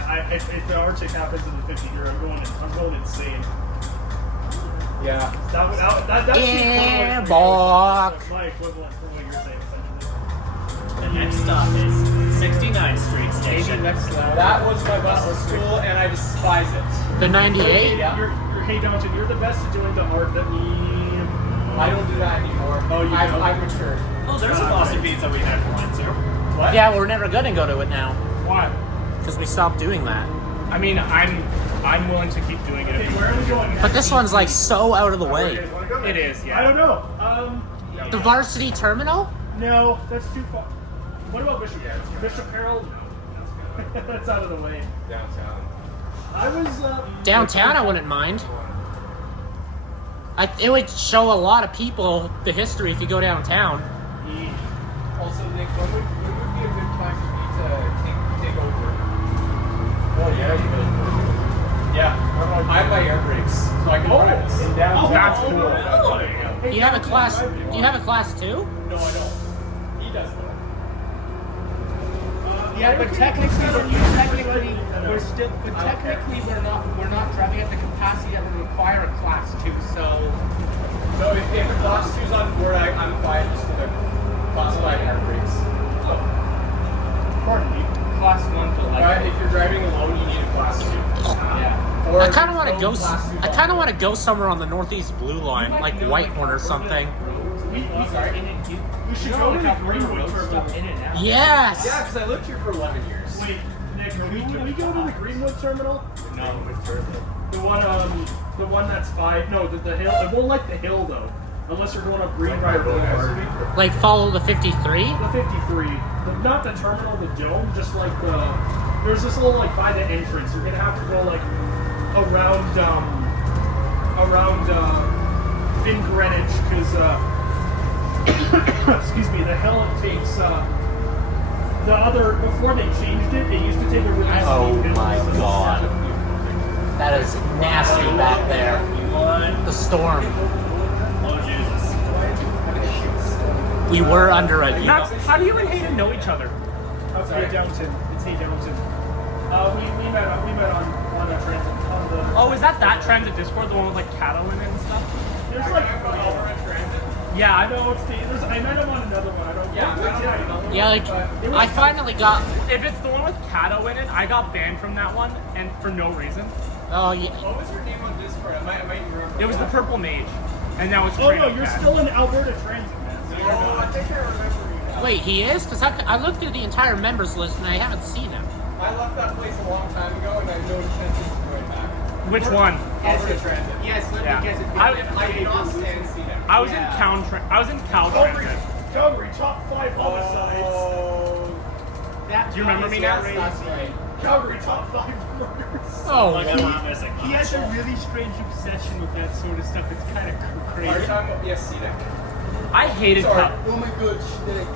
if the Arctic happens in the 50 year, I'm going insane. Yeah. That's Yeah, the boy. equivalent. My equivalent for what you're saying, essentially. The next stop is 69th Street Station. That was my bus to school, and I despise it. The 98? Hey, Downton, you're the best at doing the art that we. I don't do that anymore. Oh, you don't? I've matured. Oh, there's a Boston Pizza we never went to. What? Yeah, we're never gonna go to it now Why? because we stopped doing that. I mean, I'm willing to keep doing it. Okay, where are we going? But this one's like so out of the way. It is, yeah. I don't know. The Varsity Terminal? No, that's too far. What about Bishop? Bishop Carroll? No, that's out of the way. Downtown. I was Downtown, I wouldn't mind. It would show a lot of people the history if you go downtown. Also, Nick, when would be a good time for me to take over? Oh yeah, you guys. Yeah, I have my air brakes, so I can drive this. in Oh, that's cool. Do you have a class? Do you have a class 2? No, I don't. He does though. Yeah, but technically we're not driving at the capacity that would require a class 2. So So if a class 2's on board, I'm fine just with a class 5 air brakes. Pardon me. class 1 for like. Right? If you're driving alone, you need a class 2. Yeah. Or I kind of want to no go. class 2's I on kind of board. want to go somewhere on the Northeast Blue Line, like Whitehorn or something. We should go to the Greenwood Terminal. In and out. Yes. Yeah, because I lived here for 11 years. Wait, Nick, can we go to the Greenwood Terminal? No, The one that's by the hill. It won't like the hill though, unless you're going up Greenbrier Boulevard. Like follow the 53. The 53, not the terminal, the dome, just like there's this little like by the entrance. You're gonna have to go like around in Greenwich because excuse me, the hill it takes the other before they changed it. It used to take a really Oh steep hill. my God. That is nasty back there. The storm. Oh, Jesus. We were under a. How do you and Hayden know each other? It's Hay Downton. It's Hay Downton. We met on a transit on the. Oh, is that transit Discord, the one with like cattle in it and stuff? There's like Yeah, I know. no, it's I met him on another one. I don't. Yeah, like I finally got. If it's the one with Kato in it, I got banned from that one, and for no reason. Oh yeah. What was your name on Discord? I might remember. It was the Purple Mage, and now it's. Oh no, Training you're Cat. still in Alberta Transit, man. So you're Oh, I not. think I remember you now. Wait, he is? Because I looked through the entire members list and I haven't seen him. I left that place a long time ago, and I have no intention of going back. Which one? Alberta Transit. Yes, let Yeah. me guess it. I lost and seen him. I was in I was in Cal Transit. Calgary top 5 homicides. Oh, That Do you remember me now? yes, that's right. Calgary top 5 murders. Oh, Like I'm not missing He much. has a really strange obsession with that sort of stuff. It's kind of are crazy. you talking about scenic? I hated Sorry. Cal. Oh my god, scenic.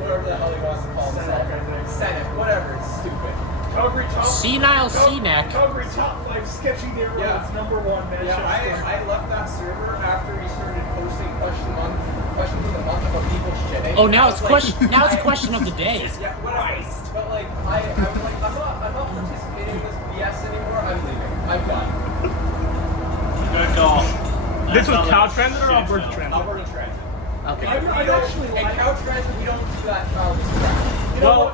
Whatever the hell he wants to call himself. Senate, whatever. It's stupid. Calgary top. senile C-neck. Calgary top 5 sketchy neighborhoods. Yeah. Number 1, man. Yeah, I left that server after he started posting questions of the month about people shitting. Oh, now I it's was question. Now it's question of the day. Yeah, whatever. But like, I'm like, I'm not participating in this BS anymore. I'm leaving. I'm done. Good call. This was That Cal sounds Transit or like Alberta shit show. Transit? Alberta Transit. Okay. I'd actually In like. Couch Transit, we don't do that childish crap.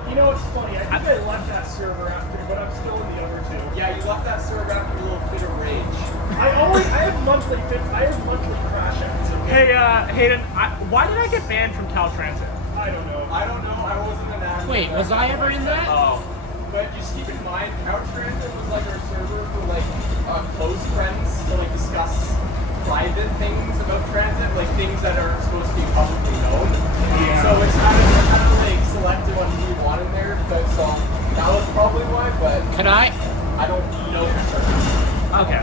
You know what's funny? I think I left that server after, but I'm still in the other 2. Yeah, you left that server after a little fit of rage. I have monthly crash outs. Hey, Hayden, why did I get banned from Cal Transit? I don't know. I don't know. I wasn't an admin. Wait, was I ever in that? Oh. But just keep in mind, Couch Transit was like our server for like close friends to like discuss private things about transit, like things that aren't supposed to be publicly known. Yeah. So it's kind of like selective on who you want in there. But so that was probably why. But Could I? I don't know for sure. Okay.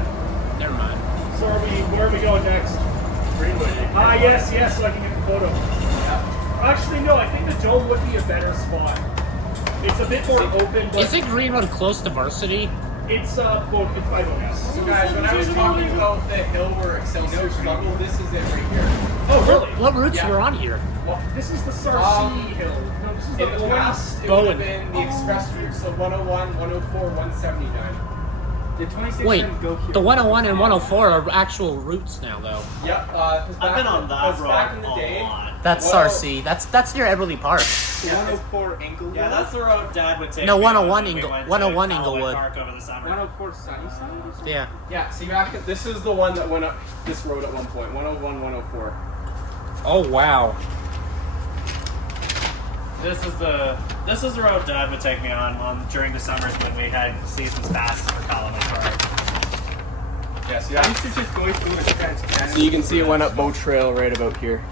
Never mind. So where are we going next? Greenwood. Yes, so I can get the photo. Actually, no, I think the dome would be a better spot. It's a bit more open, but Is it Greenwood close to Varsity? it's I don't know. So guys, when I was talking about the hill where Excelsior struggle, this is it right here. Oh, really? What routes Yeah. were on here? This is the Sarcee Hill. No, this is In the the old. past, it Bowen. would have been the express route, so 101, 104, 179. The 26 Wait, didn't go here. the 101 and 104 are actual routes now, though. Yep. I've been on that road back in the a day. lot. That's Well- RC. That's near Everly Park. The 104 Englewood. Yeah, that's the road Dad would take. No, me 101 when we Ingle- went to 101 Callaway Inglewood. Park over the summer. 104 Sunnyside. Or something? Yeah. Yeah, see back at, this is the one that went up this road at one point. 101, 104. Oh wow. This is the road Dad would take me on during the summers when we had seasons passes for Callaway Park. Yeah, see I that? used to just go through the Trans-Canada. So you can see it went up Bow Trail right about here.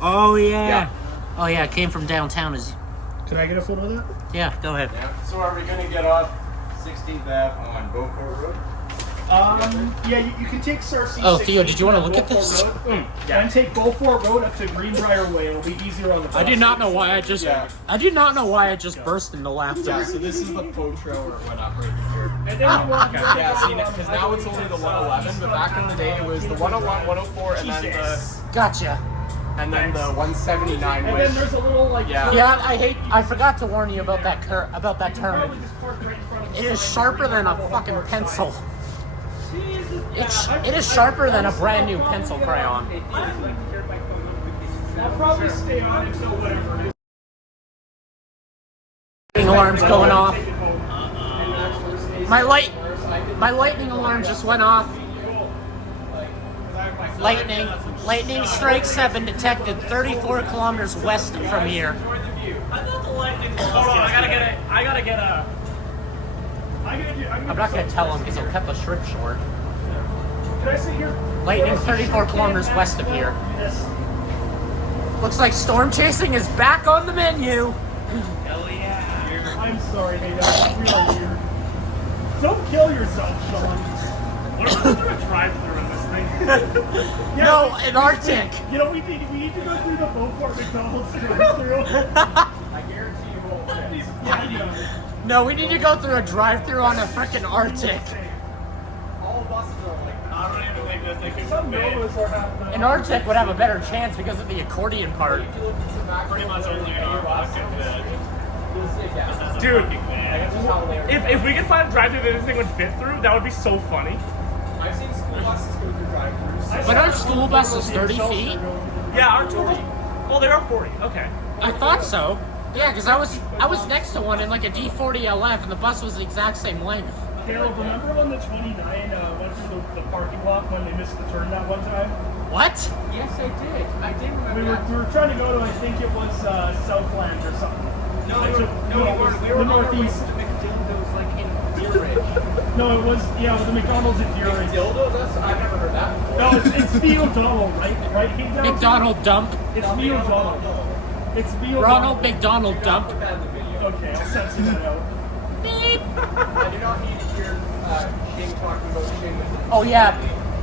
Oh yeah. Yeah. Oh yeah, it came from downtown. Can I get a photo of that? Yeah, go ahead. Yeah. So are we gonna get off 16th Ave on Beaufort Road? Yeah, you can take Sarcee. Oh, Theo, did you wanna on look at Beaufort this? Road, and take Beaufort Road up to Greenbrier Way. It'll be easier on the bus. I did not know why I just burst into laughter. Yeah, so this is the Bow Trail where it went up right here. And then we walk down Yeah, see, because now it's only the 111, but back in the day it was the 101, 104, and then Gotcha. the 179 And which then there's a little like. Yeah. Yeah, I forgot to warn you about that about that Probably turn. just park right in front of the It is sign. sharper than a fucking pencil. Jesus. It is sharper than a brand new pencil crayon. I'll probably stay on until whatever it is. Alarm's going off. Take it home. My lightning alarm just went off. Lightning strikes have been detected 34 kilometers west from here. I thought the lightning. Hold on, I gotta get a. I'm not gonna tell him because he'll cut the trip short. Can I sit here? Lightning 34 kilometers west of here. Yes. Looks like storm chasing is back on the menu. I'm sorry, hey, that's really weird. Don't kill yourself, Sean. What if we're gonna drive through in this thing? No, an Arctic. You know, we need to go through the Beaufort McDonald's drive-through. I guarantee you won't fit. Yeah, No, we need to go through a drive-through on a freaking Arctic. All buses are like that. I don't even think this thing some could fit. Novas are happening. An Arctic would have a better chance because of the accordion part. If you look at the back Pretty much only an Arctic could fit. you'll see it, yeah. Dude, That's just how they are. if we could find a drive-through that this thing would fit through, that would be so funny. I've seen school buses go through drive-thrus. But our school bus is 30 feet. Yeah, our tour. Well, they are 40. Okay. I thought so. Yeah, because I was next to one in like a D40 LF, and the bus was the exact same length. Caleb, remember when the 29 went through the parking lot when they missed the turn that one time? What? Yes, I did. I did remember We were, that. we were trying to go to, I think it was Southland or something. No, It we took- weren't. We the were on our way northeast. to McDonald's, like in Deer Ridge. No, it was, yeah, it was the McDonald's in Deer Ridge. Dildo? That's, I've never heard that before. No, it's me O'Donnell, right? Right, King Down? McDonald dump. It's me O'Donnell. It's me O'Donnell. Ronald McDonald dump. Put that in the video. Okay, I'll censor that out. Beep. I do not need to hear Shane talking about Shane with Oh yeah.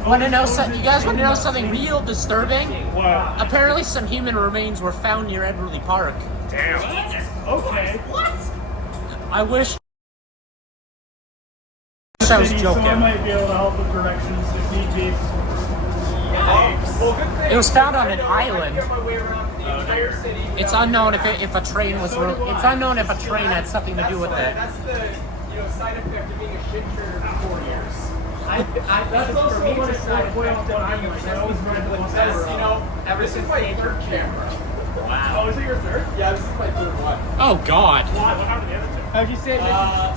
Want to know? You guys want to know something real disturbing? Wow. Apparently, some human remains were found near Everly Park. Damn. Okay. I wish. I was So I joking. might be able to help with directions if need be. Well, good thing. It was found on an I island. get my way around the entire city. It's unknown if a train was. It's unknown if a train had something to do with it. That's the side effect of being a shit turner for 4 years. That's also what it's like way off down I'm like, I always ride the bus That's, around. this is my third camera. Oh, is it your third? Yeah, this is my third one. Oh God. Why? What happened to the other two? How'd you say it?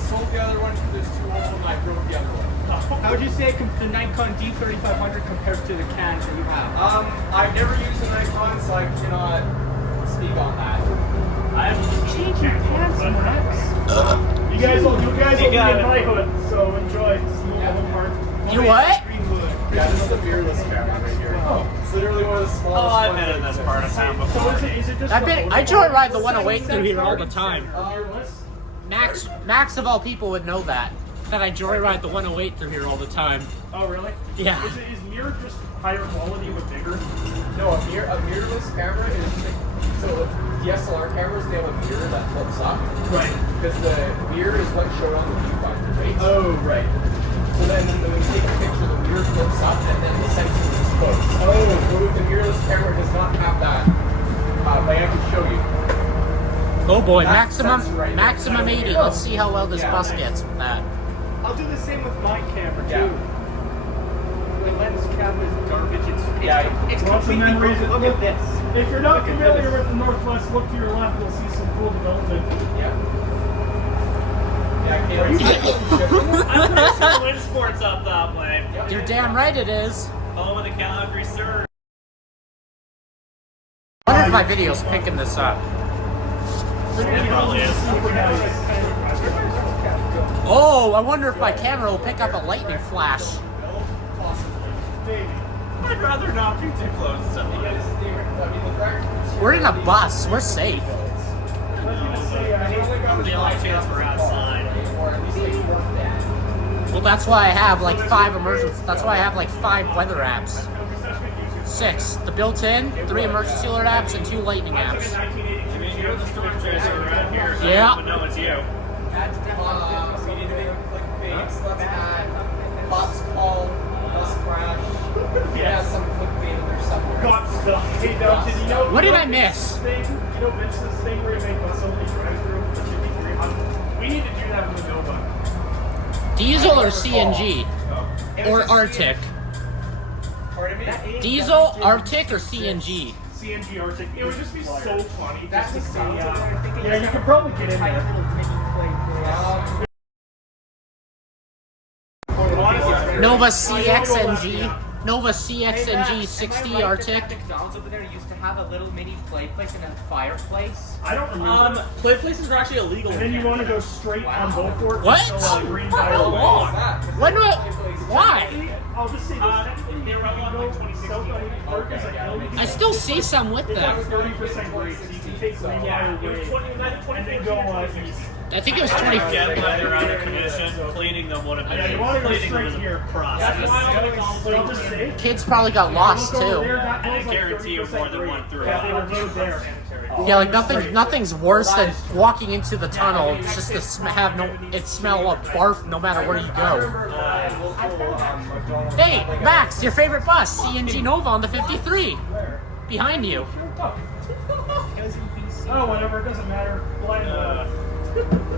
Sold the other one because there's 2 old and I broke the other one. How would you say the Nikon D3500 compares to the cans that you have? I've never used a Nikon, so I cannot speak on that. I have Change your pants, Max. You guys will be got in it. my hood, so enjoy. Small part. You what? Yeah, this is a mirrorless camera right here. It's literally one of the smallest I've ones been in I've this ever part of seen. town So before. is it just I joyride the 108 through here all the time. Mirrorless? Max of all people would know that I joyride the 108 through here all the time. Oh, really? Yeah. Is mirror just higher quality but bigger? No, a mirrorless camera is so DSLR cameras. They have a mirror that flips up Right. because the mirror is what showed on the viewfinder, right? Oh, right. So then when you take a picture, the mirror flips up and then the sensor is exposed. Oh, but with the mirrorless camera, it does not have that. But I have to show you. Oh boy, That's right. maximum 80. Let's see how well this bus gets with that. I'll do the same with my camera too. Yeah. My lens cap is garbage. It's Lots of completely memories. broken. Look at this. If you're not Look at familiar this. with the Northwest, look to your left. You'll see some cool development. Yeah. Yeah, Caleb's I'm pretty sure Wind Sports up that way. You're damn right it is. Home of the Calgary Surge. I wonder if my video's picking this up. It probably is. Oh, I wonder if my camera will pick up a lightning flash. I'd rather not be too close to something. We're in a bus. We're safe. The only chance we're outside. Well, that's why I have like 5 emergency. That's why I have like 5 weather apps. 6. The built-in, 3 emergency alert apps, and 2 lightning apps. I mean, you're the storm chaser around here, so Yeah. but no, it's you. That's we need to make a clickbait. Let's add Cops call, bus crash. Yeah, some clickbait in there somewhere. Got stuff. Hey, now, did you know? What did I miss? Thing, you know Vince's thing where you make bus only drive-through? We need to do that with the Nova. Diesel or CNG? Or Arctic? Pardon me? Diesel, Arctic, or CNG? CNG Arctic. It would just be so funny That's just to the see. sound. Yeah, you could probably get in there. Nova CXNG? Nova CXNG 60 Arctic? McDonald's over there used to have a little mini play place and a fireplace. I don't remember. Play places are actually illegal. And then you want to go straight on Beaufort. What? Green How long? When do I... Why? I'll just say this. Technically, they were outlawed in, like, 2016. I still see some with It's like them. 30% grade, so you can take Green Mile It was away 20, and then go east. I think it was 20... Get leather out of condition, cleaning them would have been. Yeah, you want to go cleaning them straight was a here. process. That's why I'll just say. Kids probably got lost Look over too. there, that And I goes like guarantee you 30% more than grade. one through. Yeah, they were good there. Yeah, like nothing's worse than walking into the tunnel just to smell of barf no matter where you go. Hey, Max, your favorite bus, CNG Nova on the 53. Behind you. Oh, whatever, it doesn't matter. Blind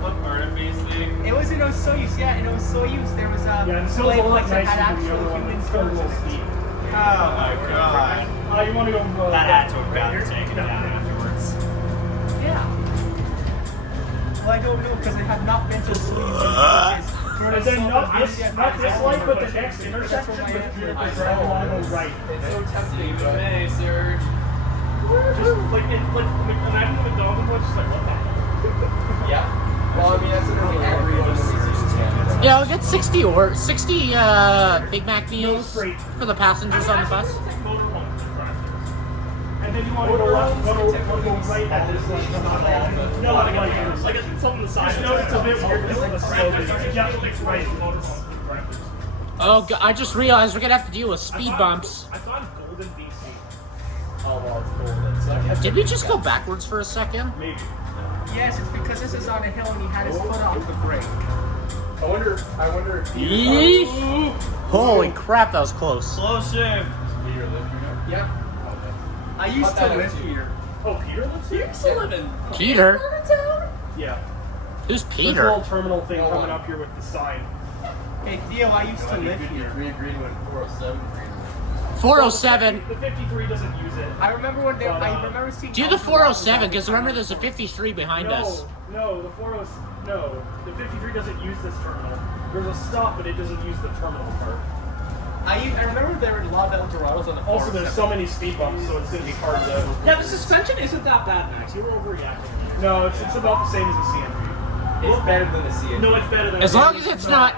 What part of Beasley? It was in Osoyoos, yeah, in Osoyoos there was a Yeah, the Sil's a play little place that nicer had than the other actual one. human It's still a little storage. steep. Oh my god. You want to go. That had to have gotten taken down afterwards. Yeah. Well, I don't know because I have not been to Osoyoos in ages. And then not this light, but the next intersection with the drive along the right. It's so tempting, but Hey, Serge. Just like imagine the McDonald's one, just like what the heck? yeah. Well, I mean, that's literally every other season. Yeah, I'll get 60 Big Mac meals for the passengers on the bus. And then you want to go left, go right at this like no, like it's something the size. Just notice it's a bit weird. This is a slow. Yeah, right. Oh, I just realized we're gonna have to deal with speed bumps. I thought Golden BC. Oh, well, it's golden. So I guess Did we just go backwards for a second? Maybe. Yes, it's because this is on a hill and he had his foot off the brake. I wonder if Yeesh. Holy crap, that was close. Close shave. Peter lived here. Yeah. I used to live here. Oh, Peter lives here. Peter? Yeah. Who's There's a Peter? little terminal thing coming up here with the sign. Hey Theo, I used to live here. 53 Greenwood, 407 Greenwood. 407. The 53 doesn't use it. I remember when I remember seeing. Do the 407, because remember there's a 53 behind us. No, the 53 doesn't use this terminal. There's a stop, but it doesn't use the terminal part. I remember there were a lot of El Dorados on the Also, there's so many speed bumps, so it's going to be hard to. Yeah, the suspension isn't that bad, Max. You were overreacting. No, it's about the same as the CNG. It's better than the CNG. No, it's better than. As long as it's not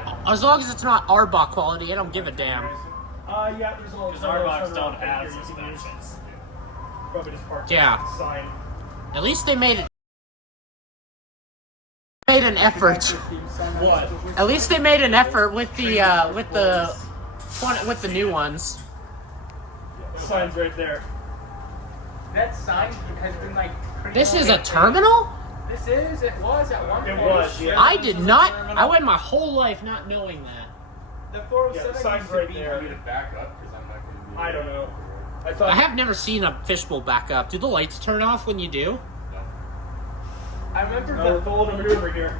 Arbach quality, I don't give a damn. Yeah, there's a little. Because our box don't have suspensions. Probably just parked. Yeah. The sign. At least they made an effort. What? At least they made an effort with the new ones. The sign's right there. That sign has been like. pretty This is long. a terminal? It was at one It point. was, yeah. I did not. I went my whole life not knowing that. The Yeah, 407 the sign's used to right be there. back up because I'm not going to be. I don't know. I thought. I have never seen a fishbowl back up. Do the lights turn off when you do? I remember No, we're following a maneuver here.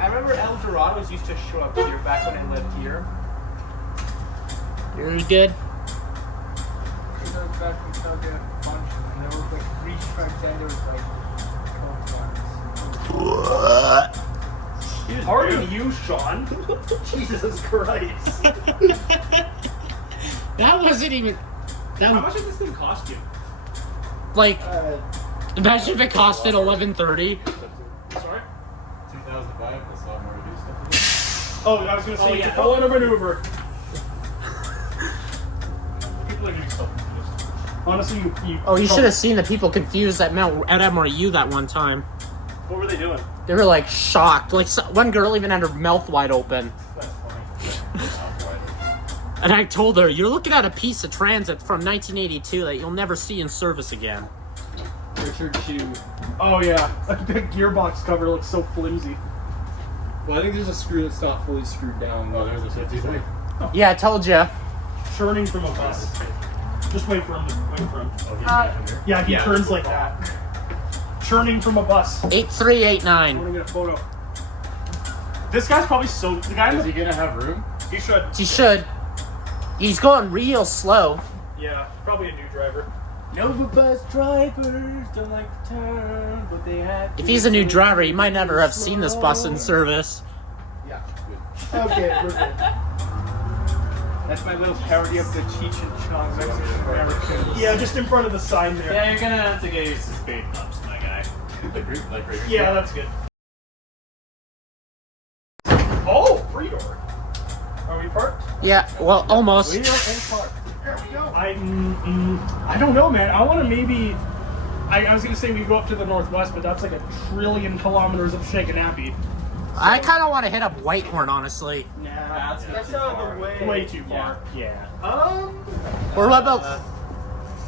I remember El Dorados used to show up here back when I lived here. You're good. Because I was back from Calgary a bunch, and there was like 3 shrimps and there was like 12 ones. Pardon you, Sean. Jesus Christ. That wasn't even. That How was, much does this thing cost you? like, imagine if it costed $11.30. Sorry? 2005, that's a lot more to do stuff. Oh, I was going to say, following a maneuver. People are getting so confused. Honestly, you Oh, you should have seen the people confused at MRU that one time. What were they doing? They were like shocked. Like one girl even had her mouth wide open. That's funny. And I told her, "You're looking at a piece of transit from 1982 that you'll never see in service again." Richard Chew. Oh, yeah. The gearbox cover looks so flimsy. Well, I think there's a screw that's not fully screwed down. Oh, there's a 53. Yeah, I told you. Churning from a bus. Just wait for him. Wait for him. Oh, he's back in here. Yeah, he turns like that. Churning from a bus. 8389. I'm gonna get a photo. This guy's probably so. The guy in Is the. he gonna have room? He should. He should. He's going real slow. Yeah, probably a new driver. Nova bus drivers don't like to turn, but they have to. If he's a new driver, he might never have seen this bus in service. Yeah. Okay, we're good. That's my little parody of the Cheech and Chong Mexican Americans. Yeah, just in front of the sign there. Yeah, you're gonna have to get used to speed bumps, my guy. Like right Yeah, that's good. Oh, free door. Are we parked? Yeah, well, almost. We are in park. There we go. I don't know, man. I want to maybe. I was gonna say we go up to the northwest, but that's like 1,000,000,000,000 kilometers of Shakenappie. I kind of want to hit up Whitehorn, honestly. Nah, That's out of the way. way too far. Yeah. Or what about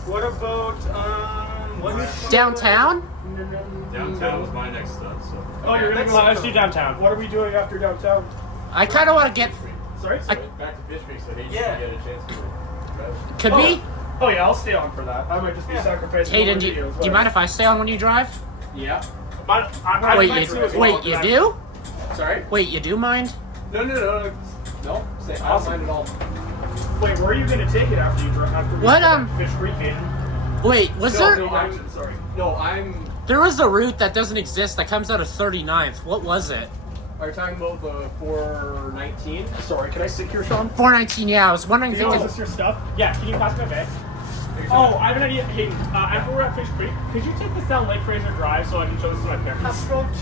What about what is downtown? Downtown was my next stop, so. Oh, you're gonna go. Let's do downtown. What are we doing after downtown? I kind of want to get. Sorry. Back to Fish Creek, so he Yeah. didn't get a chance to drive. Could we? Oh yeah, I'll stay on for that. I might just be sacrificing. Hayden, one do video you, as do you well. mind if I stay on when you drive? Yeah. Wait, Wait, you do? Sorry? Wait, you do mind? No. No, say, I don't mind at all. Wait, where are you gonna take it after you drive? After we What, get to Fish Creek, Hayden? Wait, was No, there? no, I'm Sorry. No, I'm. There was a route that doesn't exist that comes out of 39th. What was it? Are you talking about the 419? Sorry, can I sit here, Sean? 419. Yeah, I was wondering if you Is could. this your stuff? Yeah, can you pass my bag? Oh, I have an idea. Hayden, after we're at Fish Creek, could you take this down Lake Fraser Drive so I can show this to my parents? approaching?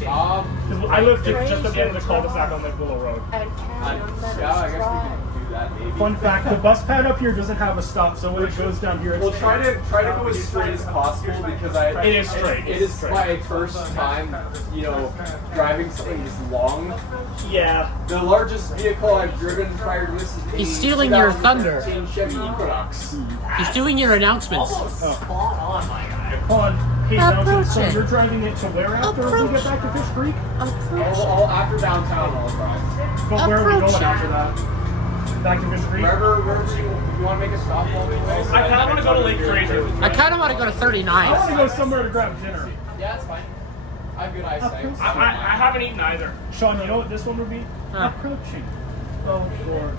Because I live just at the end of the cul-de-sac on Lake Willow Road. Yeah, I guess we can do that maybe. Fun fact, the bus pad up here doesn't have a stop, so when it goes down here, it's We'll try to go as straight as possible because It is straight. It is my first time, driving something this long. Yeah. The largest vehicle I've driven prior to this is a He's stealing your thunder. 2013 Chevy Equinox. He's doing your announcements. Spot on, my guy. Hold on. Hey, Johnson, so Approaching. you're driving it to where after we get back to Fish Creek? All after downtown, I'll drive. But where are we going Approaching. after that? Back to Fish Creek? Wherever you want to make a stop along the way. I kind of want to go to Lake Fraser. I kind of want to go to I want to 39th. go somewhere to grab dinner. Yeah, that's fine. I have good eyesight. I haven't eaten either. Sean, you know what this one would be? Huh. Approaching. Gulfport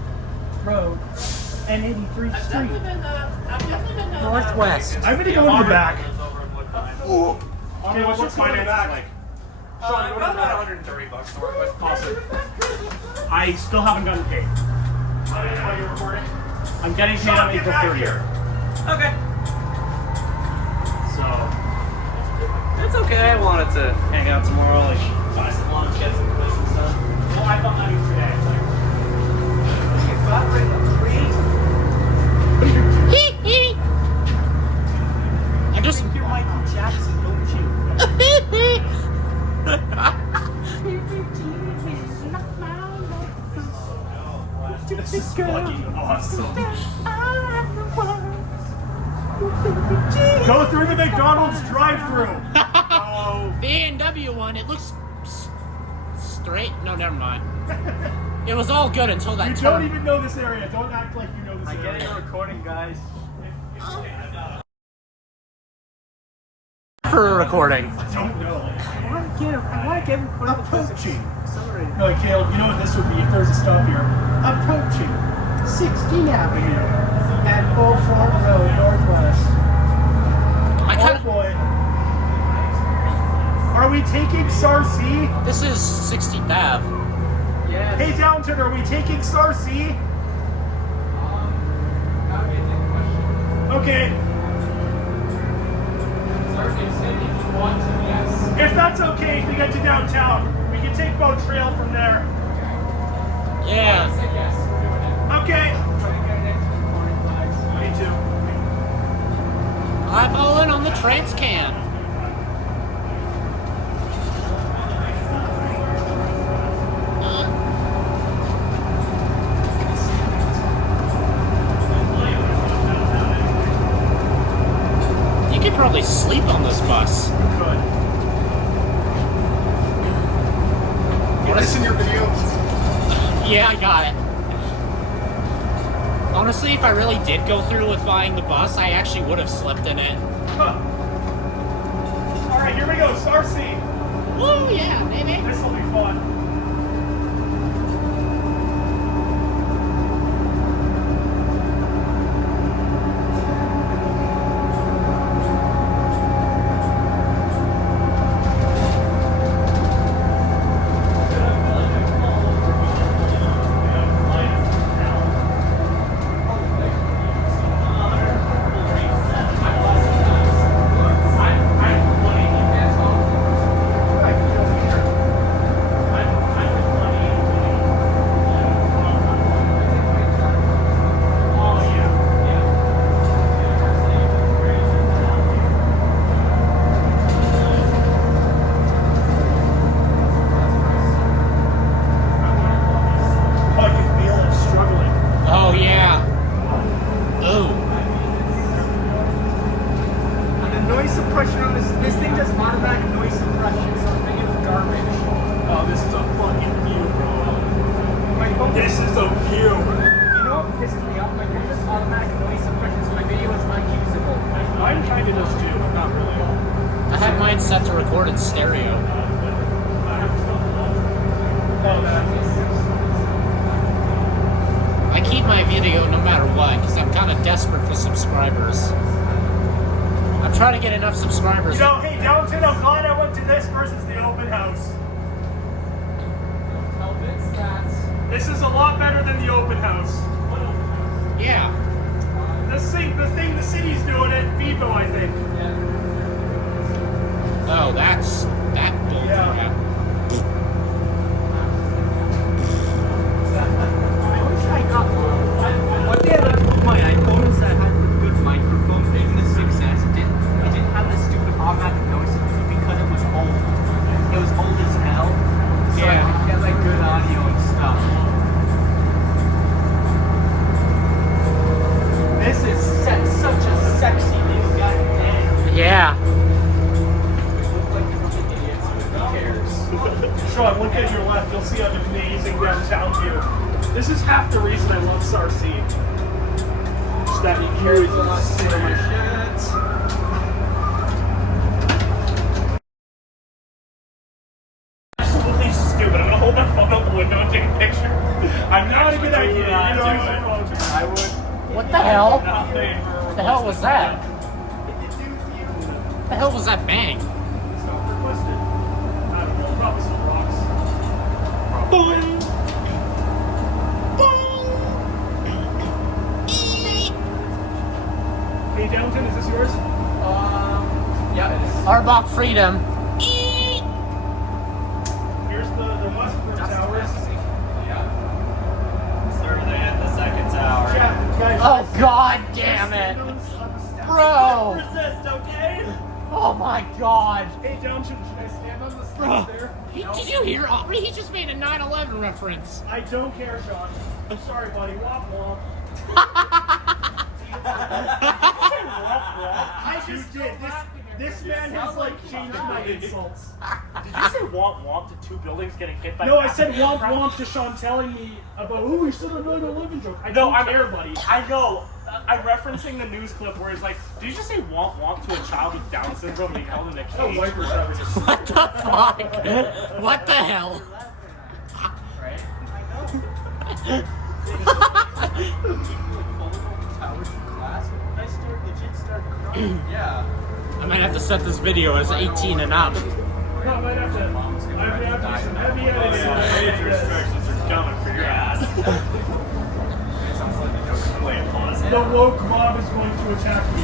Road and 83rd Street. Northwest. I'm gonna go in the back. Okay, what's your finance like? Sean, About $130 for it, but awesome. I still haven't gotten paid. Are you recording? I'm getting paid on April 30th. Okay. So, it's okay. I wanted to hang out tomorrow, like buy some lunch, get some places and stuff. Well, I thought I knew today. It's like, I just. You're Michael Jackson, don't you? this is fucking awesome. Go through the McDonald's drive-thru. The A&W one, it looks straight. No, never mind. It was all good until that You turn. don't even know this area. Don't act like you know this area. You're recording, guys. for a recording? I don't know. I want to get him put on the Approaching. accelerator. No, Caleb, you know what this would be if there's a stop here? Approaching 16th Avenue at Beaufort Road Northwest. I Oh kind of. boy. Are we taking Star C? This is 60th Ave. Yes. Hey Downton, are we taking Star C? That would be a good question. Okay. Sir, it's if you want to, yes. If that's okay, if we get to downtown, we can take Boat Trail from there. Yeah. Say yes, we're doing it. Okay. Try to get it into the morning flags. Me too. I'm Owen on the Transcan. You could probably sleep on this bus. Good. What is in your videos? Yeah, I got it. Honestly, if I really did go through with buying the bus, I actually would have slept in it. Huh. All right, here we go. Star C. Oh yeah, baby. This will be fun. Oh, I can feel it struggling. Oh yeah. Oh. And the noise suppression on this thing does automatic noise suppression, so I think it's garbage. Oh, this is a fucking view, bro. My phone This is a view. You know what pisses me off? My phone does automatic noise suppression, so my video is unusable. Mine kind of does too, but not really. I had mine set to record in stereo. Oh, man. I keep my video no matter what, because I'm kind of desperate for subscribers. I'm trying to get enough subscribers. You know, hey, Downton, I'm glad I went to this versus the open house. Tell Vince that. This is a lot better than the open house. Yeah. The city's doing it, Vivo, I think. Oh, that's that building. Yeah. I wish I got one thing I liked about my iPhone is that it had a good microphone. Even the 6S, it didn't have this stupid automatic noise suppression because it was old. It was old as hell. So I could get like good audio and stuff. This is such a sexy new goddamn. Yeah. Sean, look at your left. You'll see an amazing downtown view. This is half the reason I love Star C. Just that view is insane. Absolutely stupid. I'm gonna hold my phone out the window and take a picture. I'm not a good idea. You know, my phone. I would. What the hell? Not pay for. What the hell was that? What the hell was that bang? Stop requested. I don't know. Probably some rocks. Boing. Hey, Downton, is this yours? Yeah, it is. Arbok Freedom. Here's the Westport Towers. Sir, they hit the second tower. Yeah, guys. Oh god damn it. Bro. Resist, okay? Oh my god. Hey, Downton, should I stand on the steps there? Did you hear Aubrey? He just made a 9/11 reference. I don't care, Sean. I'm sorry, buddy. Womp womp. I just did. This man has like changed my insults. Did you say womp womp to two buildings getting hit by? No, I said womp womp to Sean telling me about, oh, you said a 9/11 joke. I No, don't I'm care, buddy. I know. I'm referencing the news clip where it's like, did you just say womp womp to a child with Down syndrome being held in a Oh, cage? wipers having a What the fuck? What the hell? Right? Yeah. I might have to set this video as 18 and up. No, I might have to. I might have to do some heavy editing. Age restrictions are coming for your ass. The woke mob is going to attack me.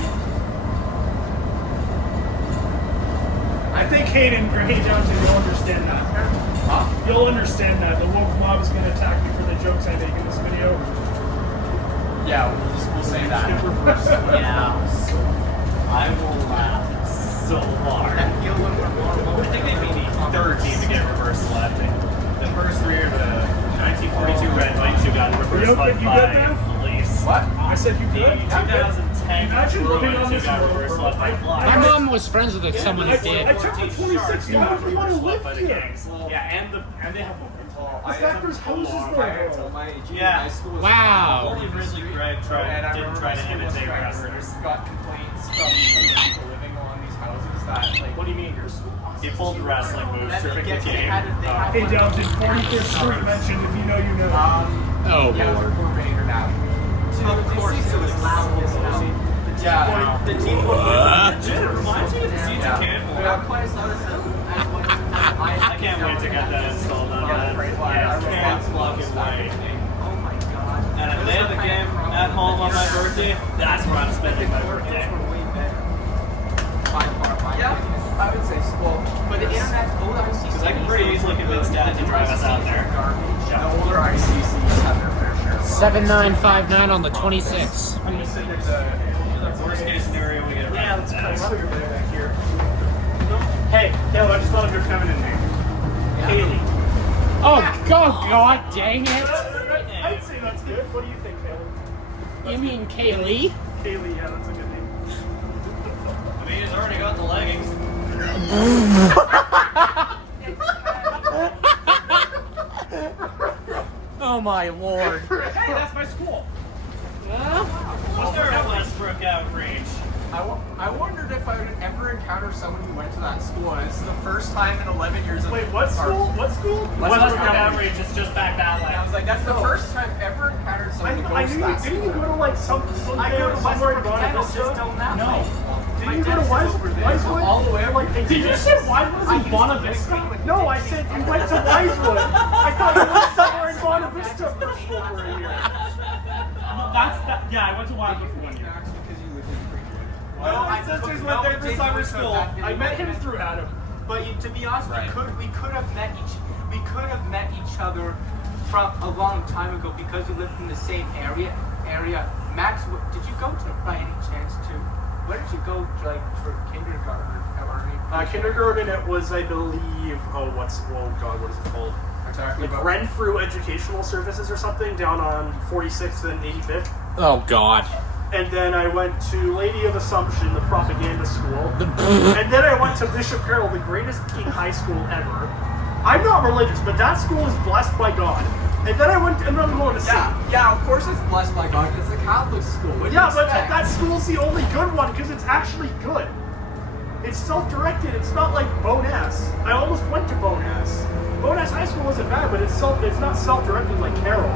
I think Hayden, hey Johnson, you'll understand that. Huh? You'll understand that. The woke mob is going to attack me for the jokes I make in this video. Yeah, we'll say that. Yeah. I will laugh so hard. I think they made the third team to get reverse selecting. The first three are the 1942 Red Whites who got reverse You selected good by now? police. What? I said you The good? 2010 Imagine living on Bruins who this got world, reverse bro. selected by My Flyers. mom was friends with someone who I did. took the 26. You got don't want to reverse live selected by the here. gangs. Yeah, and they have a The fact there's houses there, bro. Yeah. Wow. Only Grizzly Greg didn't try to imitate wrestlers. Got complaints from people living on these houses that, like, What do you mean? He pulled wrestling moves during the game. Hey, Johnson, 45th Street mentioned. If you know, you know. Oh, yeah, Lord. we're Raider now. Of course, it was loud as hell. Yeah. The team It reminds me of the Siege of We Campbell. have players on I can't wait to get that installed on that. Yeah, can't fucking wait. Oh my god. And if they have a game at home on my birthday, that's where I'm spending my birthday. Yeah, I would say so. But the internet's old ICC. Because I can pretty easily convince Dad to drive us out there. The older ICCs have their fair share of 7959 on the 26. Worst case scenario, we get a Yeah, let's round put your back here. Hey, Caleb, I just thought of your feminine name. Kaylee. Oh, God dang it. I'd say that's good. What do you think, Caleb? You mean Kaylee? Kaylee, yeah, that's a good name. I mean, he's already got the leggings. Oh, my Lord. Hey, that's my school. What's there at Westbrook Outreach? I wondered if I would ever encounter someone who went to that school. And this is the first time in 11 years of Wait, what school? What school? Westbrook Outreach is just back that way. And I was like, that's the first time I've ever encountered someone who I goes knew to you. that Didn't you school. go to like somewhere in Bonavista? No. Didn't you go to Wisewood? All the way over. Like, Did you say Wisewood in Bonavista? No, I said you went to Wisewood. I thought you went somewhere in Bonavista for school for a year. Yeah, I went to Wisewood for 1 year. Well, my sisters went there for summer school. I met him through Adam. But to be honest, we could have met each other from a long time ago because we lived in the same area. Max, did you go to by any chance to? Where did you go like for kindergarten or anything? Kindergarten, it was, I believe, what is it called? Exactly. Like Renfrew Educational Services or something down on 46th and 85th. Oh, God. And then I went to Lady of Assumption, the propaganda school. And then I went to Bishop Carroll, the greatest fucking high school ever. I'm not religious, but that school is blessed by God. And then I went and I'm going to see. Yeah, of course it's blessed by God. It's a Catholic school. What do you Yeah, but expect? that school's the only good one because it's actually good. It's self-directed. It's not like Bonas. I almost went to Bonas. Bonas High School isn't bad, but it's not self-directed like Carroll.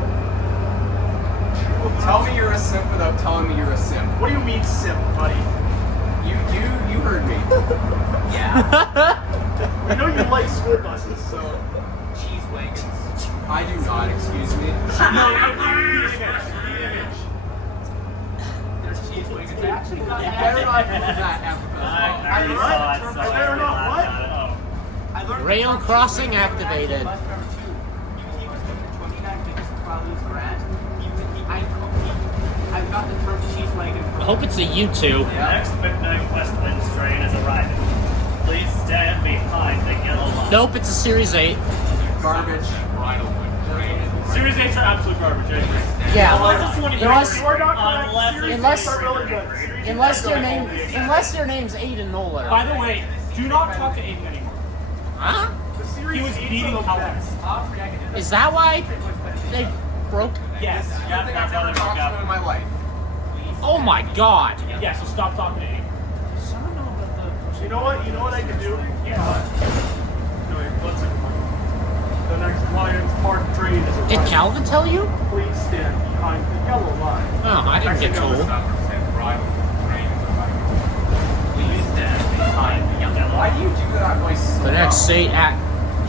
Tell me you're a simp without telling me you're a simp. What do you mean, simp, buddy? You heard me. I know you like school buses, so. Cheese wagons. I do not, excuse me. There's cheese wagons. They actually got You better not use that emphasis. I already saw it, so I better not laughed what? at it. Oh. I learned Rail from crossing cheese wagons activated. back in bus driver too. He was given 29 minutes to follow his grant. I got the term cheese wagon I from hope it's a U2. The next Midnight Westland train is arriving. Please stand behind the yellow line. Nope, it's a Series 8. Garbage. Series 8s are absolute garbage, I agree. Yeah. Unless it's 20 Unless- You are not correct. Unless Series Unless- are really good. Series Unless their name's Aiden Nolan. By the way, do not talk to Aiden anymore. Huh? The Series He was 8s beating are the Alex. best. Is that why they broke? Yes, I yeah, don't think that's I've how ever they talked broke to him in up. my life. my god. Yeah, so stop talking to me. You know what? You know what I can do? Yeah. No, wait, one second. The next Lions Park train is Did arriving. Calvin tell you? Please stand behind the yellow line. Oh, I didn't get told. Please stand behind the yellow. Why do you do that on my The next seat at.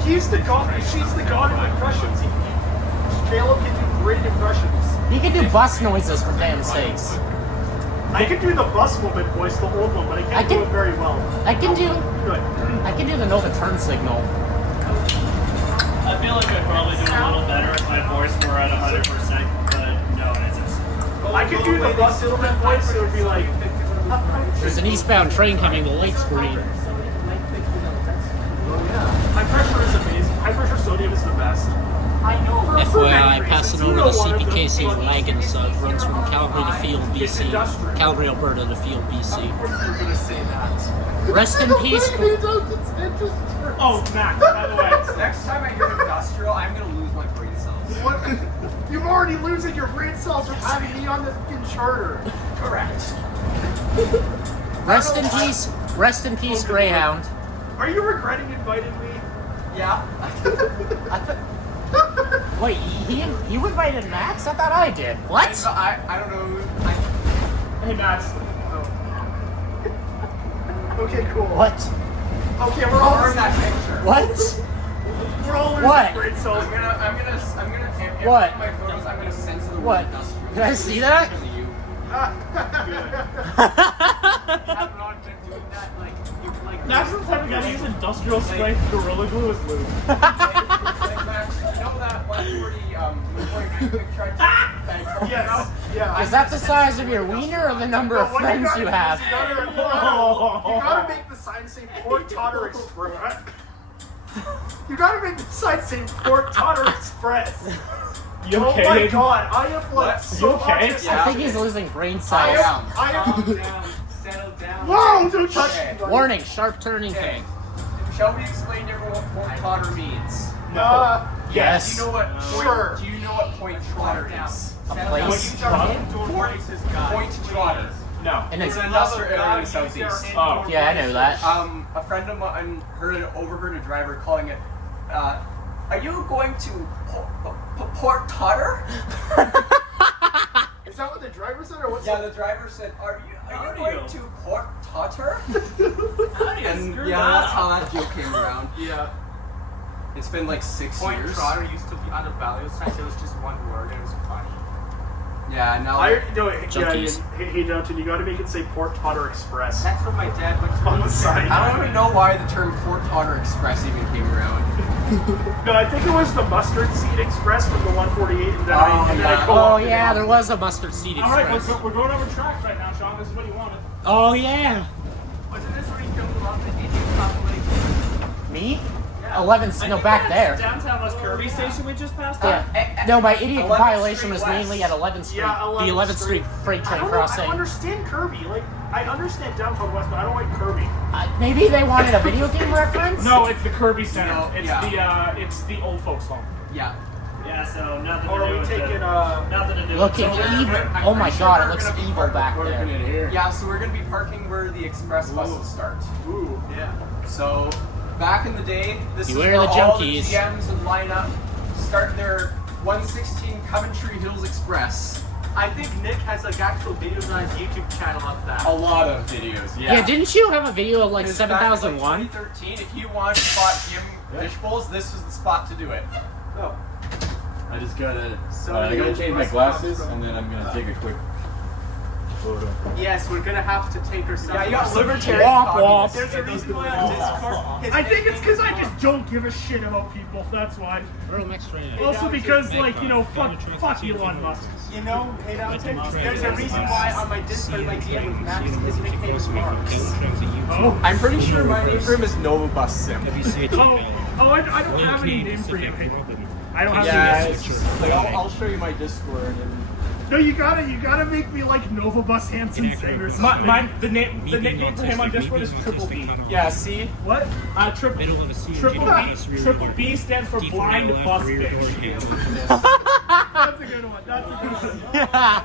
She's the god of impressions. Caleb can do great impressions. You can do bus noises for damn sakes. I can do the bus woman voice, the old one, but I can't do it very well. I can do Good. the know the turn signal. I feel like I'd probably do a little better if my voice were at 100%, but no, it isn't. I could do the bus woman voice, it would be like... There's an eastbound train coming to Lake Green. High pressure is amazing. High pressure sodium is the best. I know. FYI, passing over the CPKC wagon sub runs from Calgary to Field, BC. Calgary, Alberta to Field, BC. Rest in peace. Oh, Max, by the way. Next time I hear industrial, I'm gonna lose my brain cells. What? You're already losing your brain cells from having me on this fucking charter. Correct. Rest in peace, Greyhound. Are you regretting inviting me? Yeah. Wait, you invited Max? I thought I did. What? I don't know. Hey, Max. Okay, cool. What? Okay, we're all Burn that picture. What? We're all losing What? brain cells. I'm gonna if What? my photos, I'm gonna censor the What? word industrial. Can I see that? Because of you. Max is the type of guy to use industrial strength Gorilla Glue as lube. You know that 140 picture I took? Yes. Yeah. Is that the size of your wiener or the number of What friends you have? You gotta make the sign say Port Totter Express. You gotta make the sign say Port Totter Express. You okay? Oh my god, I am like so You okay? autistic. I think he's losing brain I cells. am. Settle down. Whoa! Don't touch Okay. me. buddy. Warning, sharp turning thing. Shall we explain to everyone what point trotter means? Yes. Do you know what Sure. Do you know what point trotter is? A place. Point trotter. No. And It's it's, an industrial area in the southeast. Oh. yeah, I know that. A friend of mine overheard a driver calling it. Are you going to Port Totter? Is that what the driver said, or what's Yeah, the driver said, Are you going to Port Totter? And Screw yeah, that that's how that joke came around. Yeah. It's been like 6 Point years. trotter used to be on the value sign, so it was just one word and it was funny. Yeah, now Junkies. Hey, Downton, you gotta make it say Port Totter Express That's what my dad went to on the side. I don't even know why the term Port Totter Express even came around. No, I think it was the Mustard Seed Express from the 148, and then Oh, I yeah. Oh yeah, there was a mustard seed All right, express. we're going over tracks right now, Sean. This is what you wanted. Oh yeah. Wasn't this where he filmed a lot of the Indian population? Me? 11. No, back there. Downtown West Kirby Station we just passed. Yeah. No, my idiot 11th violation Street was West. mainly at 11th Street. Yeah, the 11th 11th Street freight I train don't crossing. understand Kirby. Like, I understand Downtown West, but I don't like Kirby. Maybe they wanted a video game reference? No, it's the Kirby Center. No, it's yeah. it's the old folks home. Yeah. Yeah, so nothing Or to are do we with taking, it. Nothing to do Looking with it. evil. Oh my god, it looks evil back there. Yeah, so we're gonna be parking where the express buses start. Ooh. Yeah. So back in the day, this Beware is where the all junkies. the GMs would line up, start their 116 Coventry Hills Express. I think Nick has like actual videos on his YouTube channel of that. A lot of videos, Yeah, didn't you have a video of like It was back in, 7001? 2013. If you want to spot GM fish bowls, this was the spot to do it. Oh. I just gotta. So I the gotta change my express glasses, comes and then I'm gonna take a quick photo. Yes, we're gonna have to take ourselves. Yeah, you got libertarian Womp communists. There's a reason why on Discord. I think it's because I just don't give a shit about people. That's why. Also Also because, like, you know, fuck Elon Musk. You know, hey, there's a reason why on my Discord my DM with Max his nickname is Mars. Oh. I'm pretty sure my name for him is Novabus Sim. I don't have any name for you. I don't have Yeah, any it's just, like, I'll show you my Discord. And No, you gotta make me like Nova Bus Hansen Sing or something. The nickname for him on Discord is Triple B. yeah, see? What? Triple B stands for blind bus bitch. That's a good one. That's a good one. Yeah.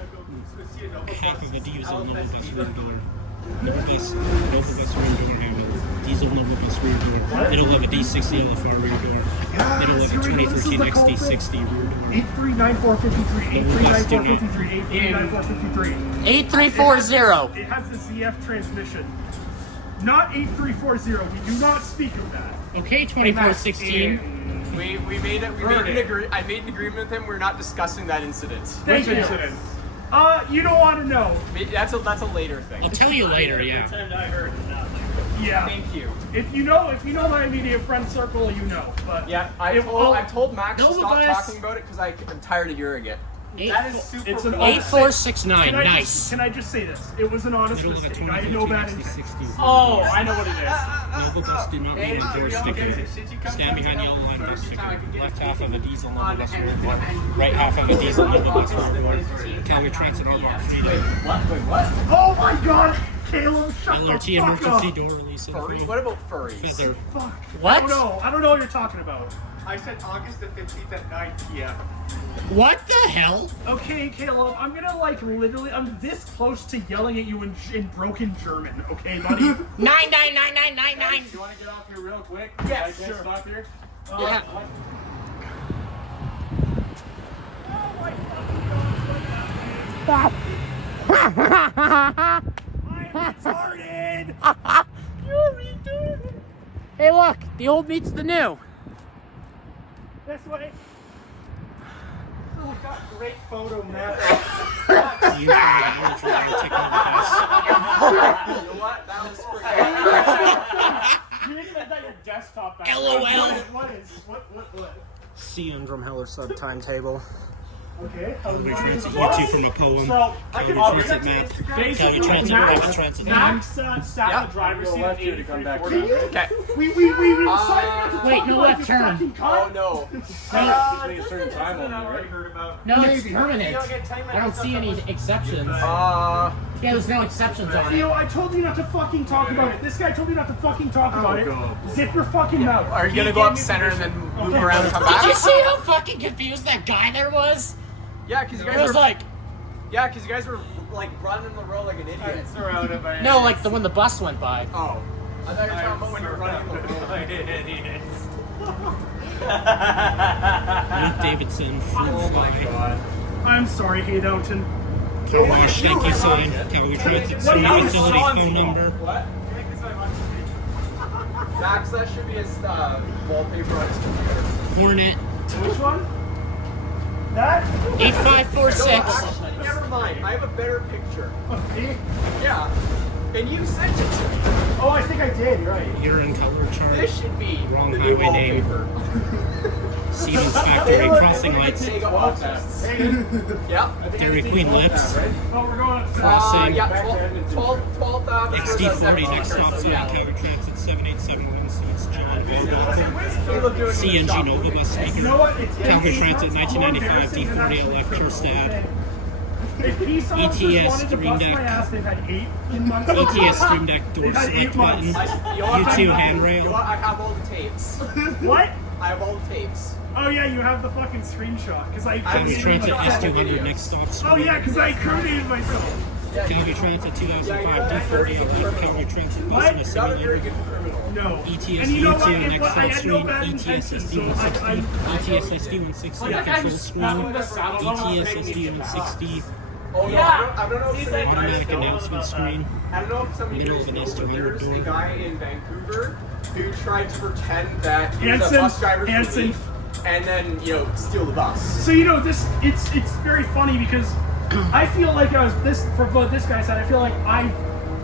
half of a diesel Nova Bus rear door. Nova Bus rear door handle. Diesel Nova Bus rear door. Middle of a D60 LFR rear door. Middle of a 2013 XD60 rear door. 839453. 839453. 839453. 8340. It has the ZF transmission. Not 8340. We do not speak of that. Okay, 2416. We made it. I made an agreement with him. We're not discussing that incident. Thank you. You don't want to know. That's a later thing. I'll tell you later, yeah. Pretend I heard not. Yeah. Thank you. If you know my immediate friend circle, you know. But Yeah, I told Max to Nova stop Bus. talking about it because I'm tired of hearing it. That is super It's an cool. 8469, nice. Can I just say this? It was an honest Middle of a mistake. I had no 2013 bad intent. XD60. Oh, I know what it is. Nova Bus did not need a door sticker. Stand behind yellow line bus sticker. Left half of a diesel Nova Bus rear door. Right half of a diesel Nova Bus rear door. Calgary Transit R bar freedom. Oh my God, Caleb, shut LRT the fuck emergency up. door release Furry? info. What about furries? Feather. Fuck. What? I don't know what you're talking about. I said August the 15th at 9 p.m. What the hell? Okay, Caleb, I'm gonna I'm this close to yelling at you in broken German. Okay, buddy. 999999. You want to get off here real quick? Yes, I can't sure. stop here. Yeah. I'm retarded. You're retarded. Hey, look, the old meets the new. This way. Oh, got great photo, Matt. You You know what? That was pretty. You didn't have your desktop back. LOL. What? See Drumheller sub timetable. Okay. Calgary Transit year 2 from a poem. So I can Calgary Transit map. Calgary Transit rapid transit. Max sat in the driver's seat at here to come back 8340. Okay. We decided not to Wait, talk no about left this turn. fucking Oh cunt. no. Usually a certain time on there, right? No, it's permanent. I don't see any exceptions. Yeah, there's no exceptions on it. Theo, I told you not to fucking talk about it. This guy told me not to fucking talk about it. God. Zip your fucking mouth. Are you He gonna go gave up me center and permission. then move Okay. around and come Did you back? see how fucking confused that guy there was? Yeah, because you It guys was were like, because you guys were like running the road like an idiot. Surrounded by no, like when the bus went by. Oh. I thought you were talking about when you were running the road. idiots. Luke Davidson, Oh my god. I'm sorry, Haydownton. Wash, thank you, sign. Calgary Transit senior facility phone number. What? Max, that should be his wallpaper on his computer. Hornet, Which one? That? 8546. Actually, never mind. I have a better picture. Okay. Yeah. And you sent it to me. Oh, I think I did. You're right. You're in color chart. This should be Wrong the new highway name. wallpaper. Stevens Factory, crossing lights. Sega office. Yeah. Dairy Queen lips. Oh, we're going. Crossing. Yeah, 12,000. XD40, next stop sign, Calgary Transit 7871 seats, John Vogel. CNG Nova Bus You know speaker. what? It's Calgary it's Transit so 1995 embarrassing that D40 LF Kirstad. If these ETS wanted to Stream bust Deck. my ass, they've had 8 in months. ETS Stream Deck door They've had 8 select button. months. U2 You know handrail. what? I have all the tapes. What? I have all the tapes. Oh yeah, you have the fucking screenshot because I. Calgary Transit myself. S200 next stop Oh screen. yeah, because I incriminated myself. Calgary Transit 2005 D40 LF Calgary Transit bus in a Not a very simulator. good criminal. No. ETS And you know what? U2 If next I stop had no screen. bad ETS intentions, so SD160. I- ETS SD160 control screen. ETS SD160 Oh no, I don't know if some automatic guys announcement screen. I don't know if somebody Middle of an knows, but S200 there's a door. guy in Vancouver who tried to pretend that he was Hanson, a bus driver's Hanson. relief and then, steal the bus. So you know this, it's very funny because I feel like I was this for what this guy said. I feel like I've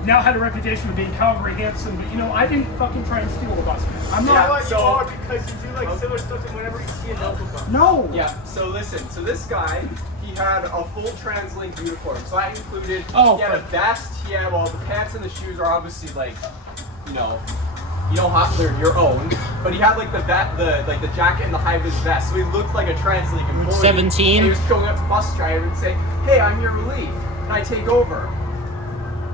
now had a reputation of being Calgary Hanson, but I didn't fucking try and steal a bus. I'm not. so- because you do like similar stuff and whenever you see a Delta bus. No. Yeah, so listen, so this guy, he had a full TransLink uniform. So that included, Oh, he had a vest, the pants and the shoes are obviously like, you don't have they're your own, but he had like the jacket and the high-vis vest, so he looked like a TransLink employee. 17. And he was going up to bus driver and saying, "Hey, I'm your relief. Can I take over?"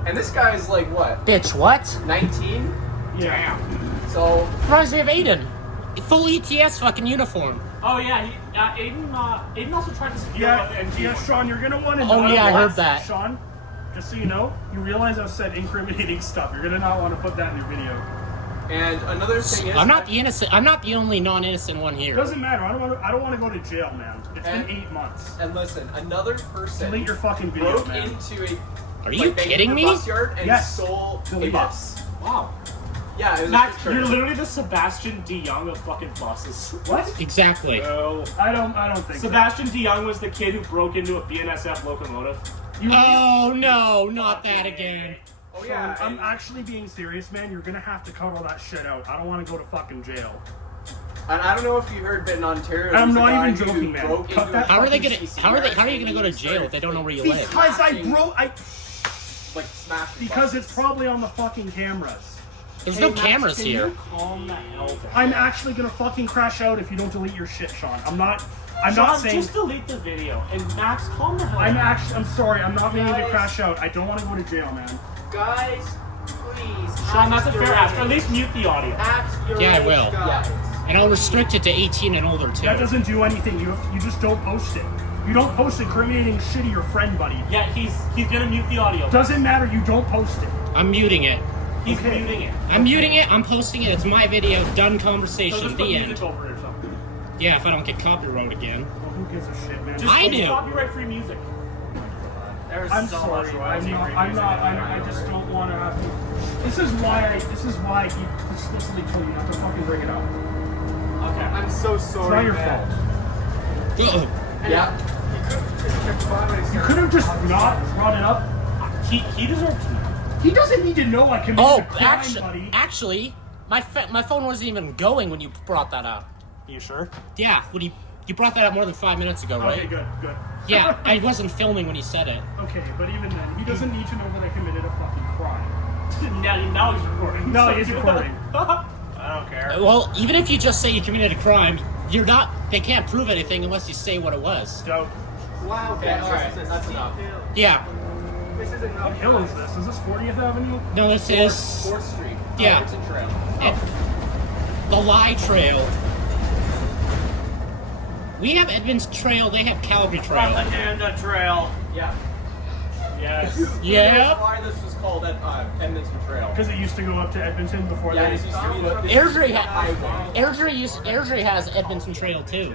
And this guy is like what? Bitch, what? 19? Yeah. So Reminds me of Aiden. Full ETS fucking uniform. Oh yeah, Aiden also tried to steal Yeah, the NG yeah, one. Sean, you're gonna want to Oh, know. yeah, I what? heard that. Sean, just so you know, you realize I've said incriminating stuff. You're gonna not want to put that in your video. And another thing is, I'm not the innocent. I'm not the only non-innocent one It here. doesn't matter. I don't want to go to jail, man. It's been And- 8 months. And listen, another person Delete your fucking video, broke man. into a Are you kidding me? bus yard and Yes. stole a Delete it. bus. Wow. Yeah, it was Max, a you're turn. literally the Sebastian DeYoung of fucking buses. What? Exactly. No. I don't think so. Sebastian DeYoung was the kid who broke into a BNSF locomotive. Oh no, not that again. Oh yeah, I'm and- actually being serious, man. You're gonna have to cut all that shit out. I don't want to go to fucking jail. And I don't know if you heard, but in Ontario, I'm there's a not guy even who joking, man. broke Cut into that a How are they fucking gonna? CC How are you yard gonna go to and jail if they don't know where you live? Because I broke. like smashed Because buses. it's probably on the fucking cameras. There's Hey, no Max, cameras can here. You calm the hell down. I'm actually gonna fucking crash out if you don't delete your shit, Sean. I'm not Sean, saying. just delete the video. And Max, calm the hell down. I'm sorry. I'm not meaning to Guys. crash out. I don't want to go to jail, man. Guys, please. Sean, that's act a your fair ask. Or age. at least mute the audio. Act your Yeah, I age, will. guys. And I'll restrict it to 18 and older too. That doesn't do anything. You just don't post it. You don't post incriminating shit to your friend, buddy. Yeah, he's gonna mute the audio. Doesn't matter. You don't post it. I'm muting it. He's Okay. muting it. I'm muting it. I'm posting it. It's my video. Done So conversation. just put The music end. over it or something. Yeah, if I don't get copyright again. Well, who gives a shit, man? Just I use do. copyright-free music. There's I'm so sorry. much I'm royalty-free not. music. I just don't want to have to. This is why I keep explicitly telling you not to fucking bring it up. Okay. I'm so It's sorry. not your man. fault. Yeah. You could have just not brought it up. He deserves to know. He doesn't need to know I committed Oh, a crime, buddy. actually, my phone wasn't even going when you brought that up. You sure? Yeah, when you brought that up more than 5 minutes ago, right? Okay, good. Yeah, I wasn't filming when you said it. Okay, but even then, he doesn't need to know that I committed a fucking crime. Now he's recording. No, he's recording. I don't care. Well, even if you just say you committed a crime, you're not. They can't prove anything unless you say what it was. Dope. Wow, Okay, guys, alright, this is a that's steep enough. hill. Yeah. This is enough. What hill is this? Is this 40th Avenue? No, this is 4th Street. Yeah. Robertson Trail. the Lie Trail. We have Edmonds Trail. They have Calgary Trail. Propaganda trail. Yeah. Yes. Who knows Yeah. why this was called Edmonton Trail? Because it used to go up to Edmonton before Yeah, they. this used to be the Airdrie, highway. Airdrie has Edmonton Trail too.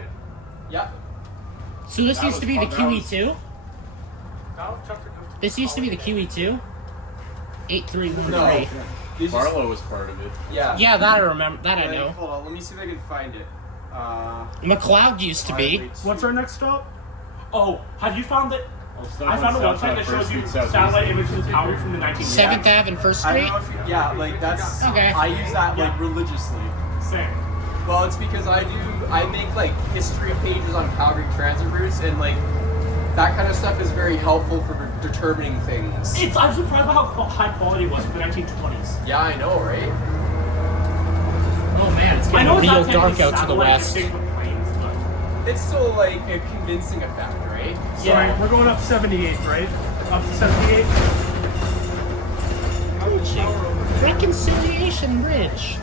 Yep. So this used to be the QE2. Now, Chuck, This used to be the QE2. 8313. No. These used- Barlow was part of it. Yeah. Yeah, that I remember. That I know. Hold on, let me see if I can find it. McLeod used to be. What's our next stop? Oh, have you found that? Well, I found a website that shows you satellite images of Calgary from the 1980s. 7th Ave and 1st I don't Street. know if you, yeah, like that's. Okay. I use that like religiously. Same. Well, it's because I make like history pages on Calgary transit routes, and like that kind of stuff is very helpful for determining things. I'm surprised by how high quality it was for the 1920s. Yeah, I know, right? Oh man, it's I getting know it's real not dark technically out to the satellite west. distinct from planes, but It's still like a convincing effect, right? Sorry, we're going up 78th, right? Up to 78th. Reconciliation Bridge.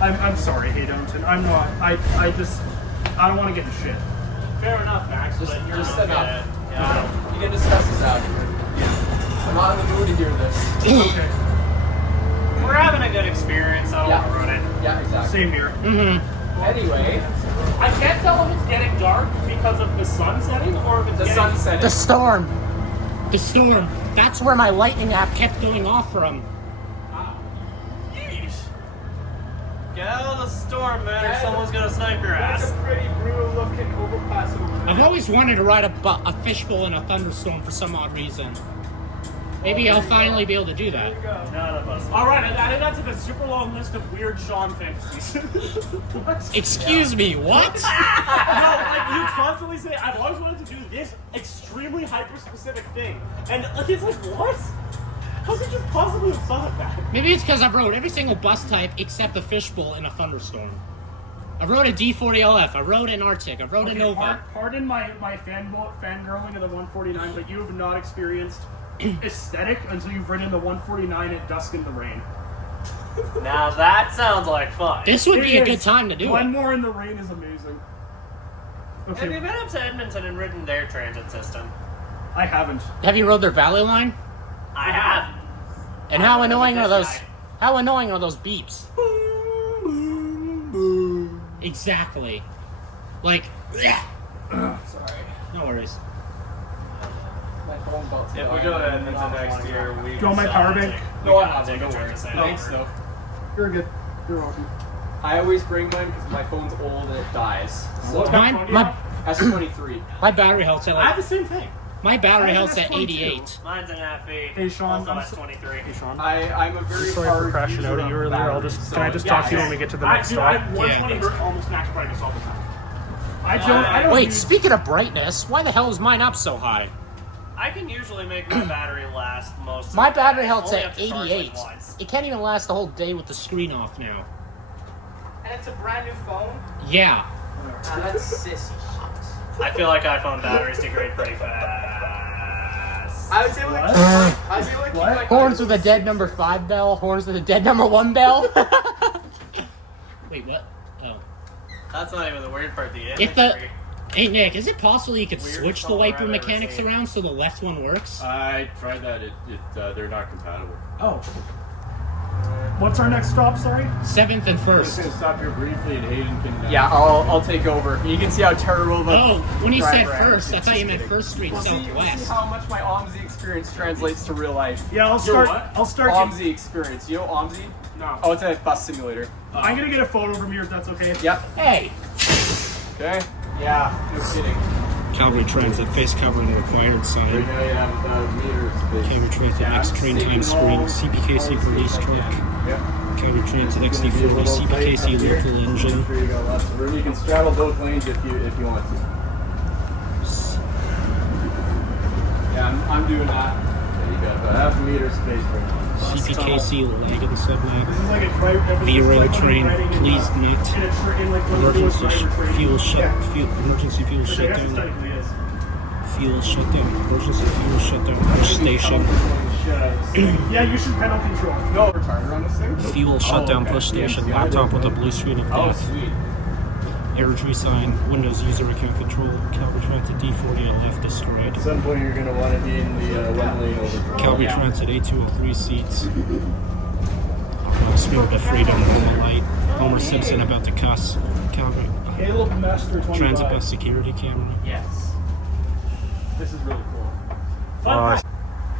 I'm sorry, Haydownton. I'm not. I don't want to get in shit. fair enough, Max. Just- but you're just not enough. good. Yeah. You can discuss this after. I'm not in the mood to hear this. Okay. We're having a good experience. I don't Yeah. want to ruin it. Yeah, exactly. Same here. Mm-hmm. Anyway, I can't tell if it's getting dark because of the sun setting or if it's the getting... sun setting. The storm. The storm. That's where my lightning app kept going off from. Yeesh. Get out of the storm, man, or someone's gonna snipe your that's ass. a pretty brutal looking overpass over there. I've always wanted to ride a fishbowl in a thunderstorm for some odd reason. Maybe I'll finally be able to do that. None of us. All right, I think that's like a super long list of weird Sean fantasies. What? Excuse me, what? No, like you constantly say, I've always wanted to do this extremely hyper-specific thing. And like, it's like, what? How could you possibly have thought that? Maybe it's because I rode every single bus type except the fishbowl in a thunderstorm. I rode a D40LF, I rode an Arctic, I rode a Okay, Nova. pardon my fangirling of the 149, but you have not experienced aesthetic until you've ridden the 149 at dusk in the rain. Now that sounds like fun. This would It be a is. good time to do it. Glenmore in the rain is amazing. Have you been up to Edmonton and ridden their transit system? I haven't. Have you rode their Valley line? I have. And how annoying this are those? guy. How annoying are those beeps? Exactly. Like, Sorry. no worries. My phone about to If die. we go to Edmonton next year, we. Do you want my power bank? No, I'm not. Take a Don't worry. turn to say Thanks, over. though. You're good. You're welcome. I always bring mine because my phone's old and it dies. So What kind of phone do you My have? S23. my battery health's at I have like, the same thing. my battery I have health's an at S22. 88. Mine's an FE. Hey, Sean, Also I'm at so- 23. Hey, Sean. I'm a very Sorry hard for crashing user out at of you earlier. I'll batteries, just so can I just yeah, talk to you when we get to the next Dude, I stop? have 120 Yeah, hertz almost max brightness all the time. I don't Wait, use, speaking of brightness, why the hell is mine up so high? I can usually make my battery last most of My the day. battery health's Only at have to charge, 88. like, once. It can't even last the whole day with the screen off now. And it's a brand new phone? Yeah. That's sissy shit. I feel like iPhone batteries degrade pretty fast. I would say like, I feel like What? like Horns with a dead number 5 bell, horns with a dead number 1 bell. Wait, what? Oh. That's not even the weird part. The If the- imagery. Hey Nick, is it possible you could Weirdest switch the phone wiper I've ever mechanics seen. around so the left one works? I tried that. They're not compatible. Oh. What's our next stop? Sorry. 7th and I'm just 1st. gonna stop here briefly, and Hayden can. Yeah, I'll take over. You can see how terrible the. Oh, when you said drive around. 1st, I thought you meant 1st Street See Southwest. how much my OMSI experience translates to real life. Yeah, I'll Your start. what? I'll start. OMSI experience. You know OMSI? No. Oh, it's a bus simulator. I'm gonna get a photo from you if that's okay. Yep. Hey! Okay. Yeah. No kidding. Calgary Transit, face covering required Right sign. now you have meters. Calgary Transit, next train time screen, CPKC release truck. Calgary Transit XD40, CPKC local engine. You got lots of room. You can straddle both lanes if you want to. Yeah, I'm doing that. Yeah, you got about half a meter space right now. CPKC Lagan Submap. This is like a right. V-rail train, please knit. Emergency fuel fuel emergency fuel shutdown. Fuel shutdown. Emergency fuel shutdown. Push station. Yeah, you should pedal control. No retarder on this thing. Fuel shutdown. okay. Push station. Yeah, Laptop with a blue screen of Oh, death. sweet. Airdrie sign. Windows user account control. Calgary Transit D40 left destroyed. At some point you're gonna want to be in the one lane over. Calgary Transit A203 seats. Spirit of Freedom. Normal light. Homer Simpson about to cuss. Calgary. Caleb Master 25. Transit bus security camera. Yes. This is really cool.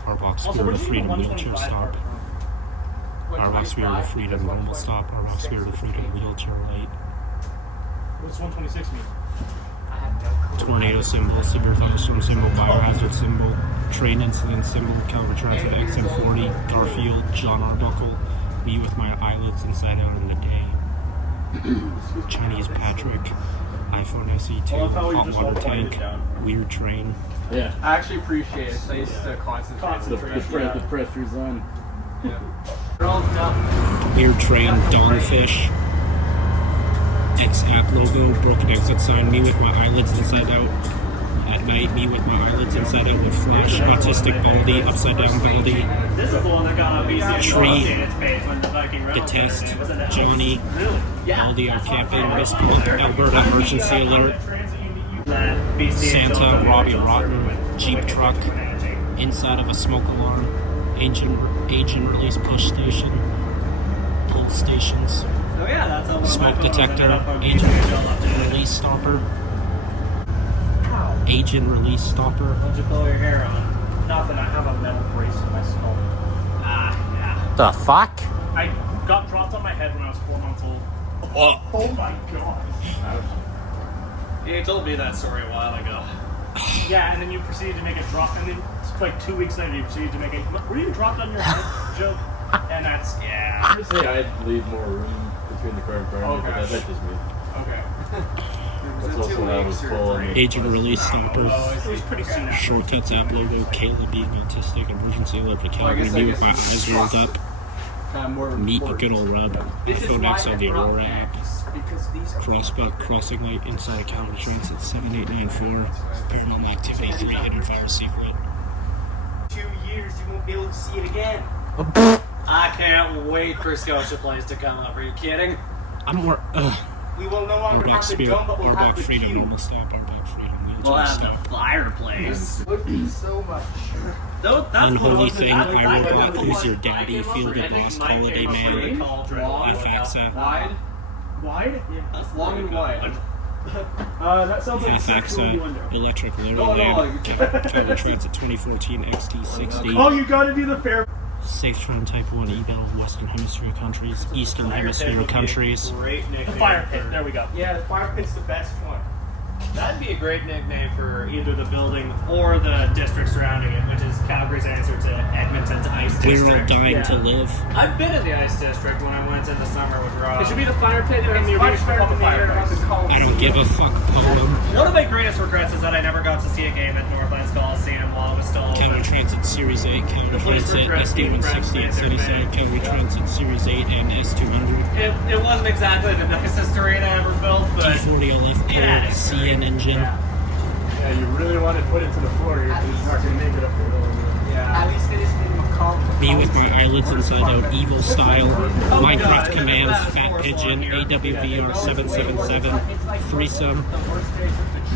Arbox Spirit of Freedom wheelchair stop. Arbox Spirit of Freedom normal stop. Arbox Spirit of Freedom wheelchair light. what's 126 mean? I have no clue. Tornado symbol. Severe thunderstorm symbol. Biohazard symbol. Train incident symbol. Calgary Transit XM40. Garfield. John Arbuckle. Me with my eyelids inside out in the day. Chinese Patrick. iPhone SE2. I love how we Hot just water all pointed tank. it down. Weird train. Yeah. I actually appreciate it. It's nice to concentrate. The pressure's on. They're all dumb. Weird train. Dawnfish. X-App logo. Broken exit sign. Me with my eyelids inside out. At night, me with my eyelids inside out with flash. Autistic baldy. Upside down baldy. This is the one that got on BC Tree. its page when the Viking The Reynolds test. name was in it. Johnny. Really? Yeah. Baldy out camping. Miss Alberta emergency alert. That BC Santa, Robbie Rotten, Jeep truck, inside of a smoke alarm, agent release push station, pull stations, Oh yeah, that's how smoke detector, agent release stopper, agent release stopper. What'd you blow your hair on? Nothing. I have a metal brace in my skull. Ah, yeah. The fuck? I got dropped on my head when I was 4 months old. Oh my god. You told me that story a while ago. Yeah, and then you proceeded to make a drop, and then like 2 weeks later you proceeded to make a "were you dropped on your head" joke, and that's Yeah. I'd say I'd leave more room between the car and front, but that's just me. okay. That's also when I was full. and- Agent release stopper. It was pretty soon after. Short Tuts app logo. Caleb being autistic. Emergency alert for Calgary. Me with my eyes rolled up. Meet a good old rub. iPhone X on the Aurora app. Crossbuck crossing light inside Calgary Transit 7894. Paranormal activity 3 hidden fire secret. 2 years, you won't be able to see it again. I can't wait for Scotia Plays to come up. Are you kidding? I'm more. We will no longer Arbok have the Spirit. drum, but we'll have Arbok the Freedom cube. normal stop. Arbok We'll have the fireplace. Would be so much. Unholy thing, iRobot, who's your daddy, fielded lost holiday man. FXA. Wide? Wide? Long and wide. That sounds like a sexual FXA, innuendo. electric loading No, lamp, you- Calgary Transit 2014 XT60. Oh, you gotta do the fair. Safe Type 1 eval, Western Hemisphere countries, Eastern Hemisphere countries. Great nickname. The fire pit. There we go. Yeah, the fire pit's the best one. That'd be a great nickname for Either the building or the district surrounding it, which is Calgary's answer to Edmonton's Ice We're all District. dying to live. I've been in the Ice District when I went in the summer with Rob. It should be the fire pit and the Much arena better called the than the air fireplace. the column. I don't give a fuck, poem. One of my greatest regrets is that I never got to see a game at Northlands Coliseum while it was still Calgary open. Transit Series 8, Calgary police Transit regrets being SD160 at friends with Sunnyside, Calgary Transit Series 8 and S200. It wasn't exactly the nicest arena ever built, but D40 LF Yeah, Core, it's CN engine. Yeah, you really want to put it to the floor. You're just not going to make it up there. At least they just made him a column. Me with my eyelids inside out, evil style. Minecraft commands, Fat Pigeon, AWVR 777, Threesome,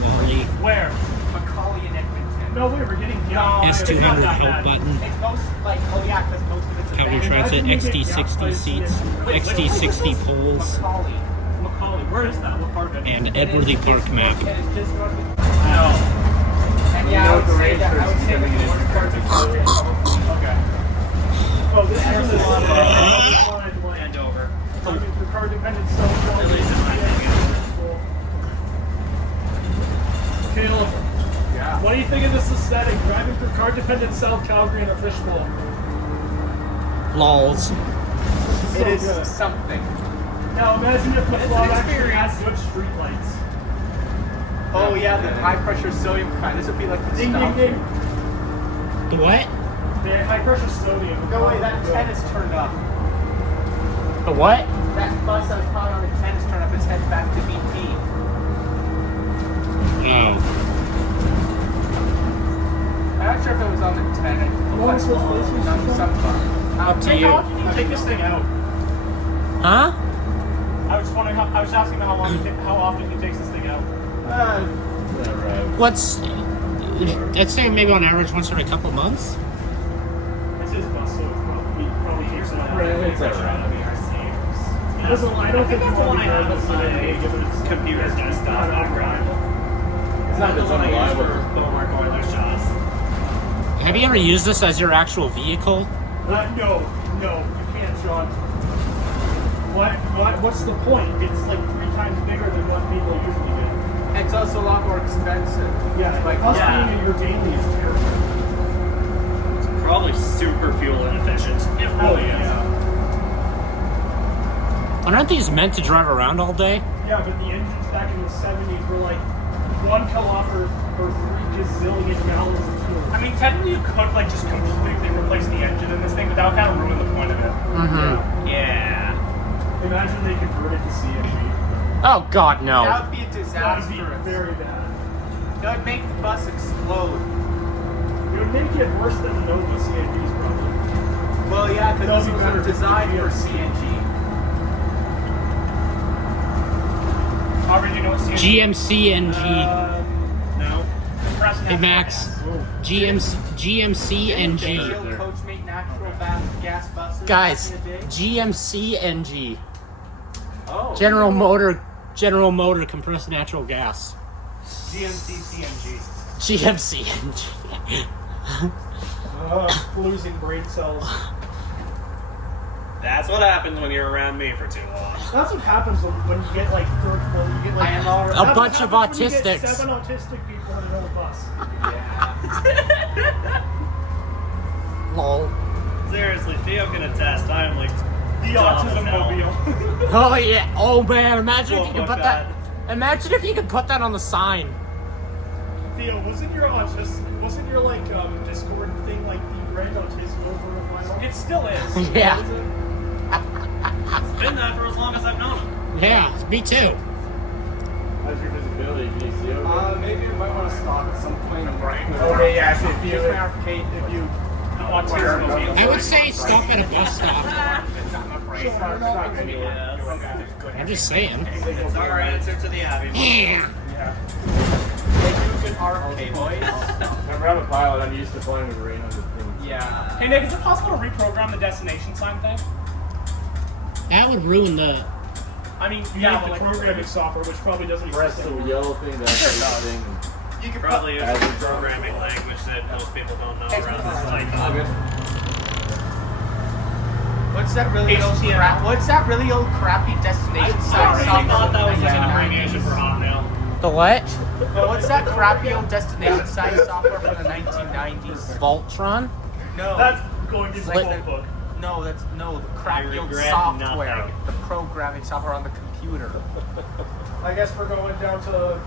Wally, Where? Macaulay and Edmonton. No, we're getting young. S200 help button, It's most like, oh yeah, because most of it's a Calgary band. Transit XT60 seats, XT60 poles, Macaulay. Macaulay. Where is that? What part of it? and Edworthy Park map. And it's just one of the- No. And yeah, I would say that I would say that the worst part is Okay. Oh, this is the and over. the car dependent stuff. At least in my opinion. Caleb, what do you think of this aesthetic? Driving through car dependent South Calgary in a fishbowl. Lols. It is good. something. Now imagine if the It's club an actually had experience. good street lights. Oh yeah, the high pressure sodium kind. This would be like the Ding stuff. ding ding. The what? The high pressure sodium. No way, that 10 is turned up. The what? That bus I was probably on the 10 is turned up. It's heading back to BP. Oh. I'm not sure if it was on the 10. What was those places? On some bus. Up to Hey, you. how often do you take this thing out? Huh? I was wondering. I was asking how often he takes this thing out. What's... I'd say maybe on average once every couple months. It's his bus, so it's probably takes it out. It's alright. Listen, I don't think that's the one I have on on my computer desktop background. It's not the one I use unreliable. for Beaumont Oiler shots. Have you ever used this as your actual vehicle? No, you can't, Sean. What's the point? It's like 3 times bigger than what people usually do. It's also a lot more expensive. Yeah, Like, us yeah. being in your daily is terrible. Probably super fuel inefficient. It really is. Yeah. And aren't these meant to drive around all day? Yeah, but the engines back in the 70s were like 1 kilometer for 3 gazillion gallons of fuel. I mean, technically, you could like just completely replace the engine in this thing, but that would kind of ruin the point of it. Mm-hmm. Yeah. Imagine they converted to CNG. Oh god, no. That would be a That would disaster. be very bad. That would make the bus explode. It would make it worse than the Nova CNGs, probably. Well, yeah, That because would those be better were designed for for CNG. Aubrey, do you know what CNG GMC-NG. No. Hey Max. GMC-NG. Real coach made natural gas buses Guys, back in the day. GMC-NG. Oh. General Motor compressed natural gas. CNG. GMC-NG. Losing brain cells. That's what happens when you're around me for too long. That's what happens when you get like when you get like A bunch of happens when you get autistics. 7 autistic people on another bus. Lol. Seriously, Theo can attest. I am like The dumb as autism hell. mobile. Oh yeah. Oh man, imagine if you could fuck put that. Imagine if you could put that on the sign. Theo, wasn't your like Discord thing like the red autismo for a while? It still is. Yeah. Was it? It's been that for as long as I've known him. Yeah, me too. How's your visibility? Can you see over? Maybe you might want to stop at some point. Okay, yeah, so if you, Just arcade. if you Autism mobile. I would say stop at a bus stop. I'm just saying. It's our answer to the Abbey. Yeah. They do good RFK boys. Remember, I'm a pilot. I'm used to flying with rain on the thing. Yeah. Hey Nick, is it possible to reprogram the destination sign thing? That would ruin the. I mean, Yeah, yeah, but like programming software, which probably doesn't Press exist the anymore. yellow thing, that thing. You could probably use As a it's programming language that most people don't know around this. Like, All good. What's that really old HTML. crap? What's that really old crappy destination site I software thought from that was the like an 1990s? abbreviation for Hotmail. The what? What's that crappy old destination site software from the 1990s? Voltron? No. That's going to be Flip. the book. No, the crappy old regret software, nothing. the programming software on the computer. I guess we're going down to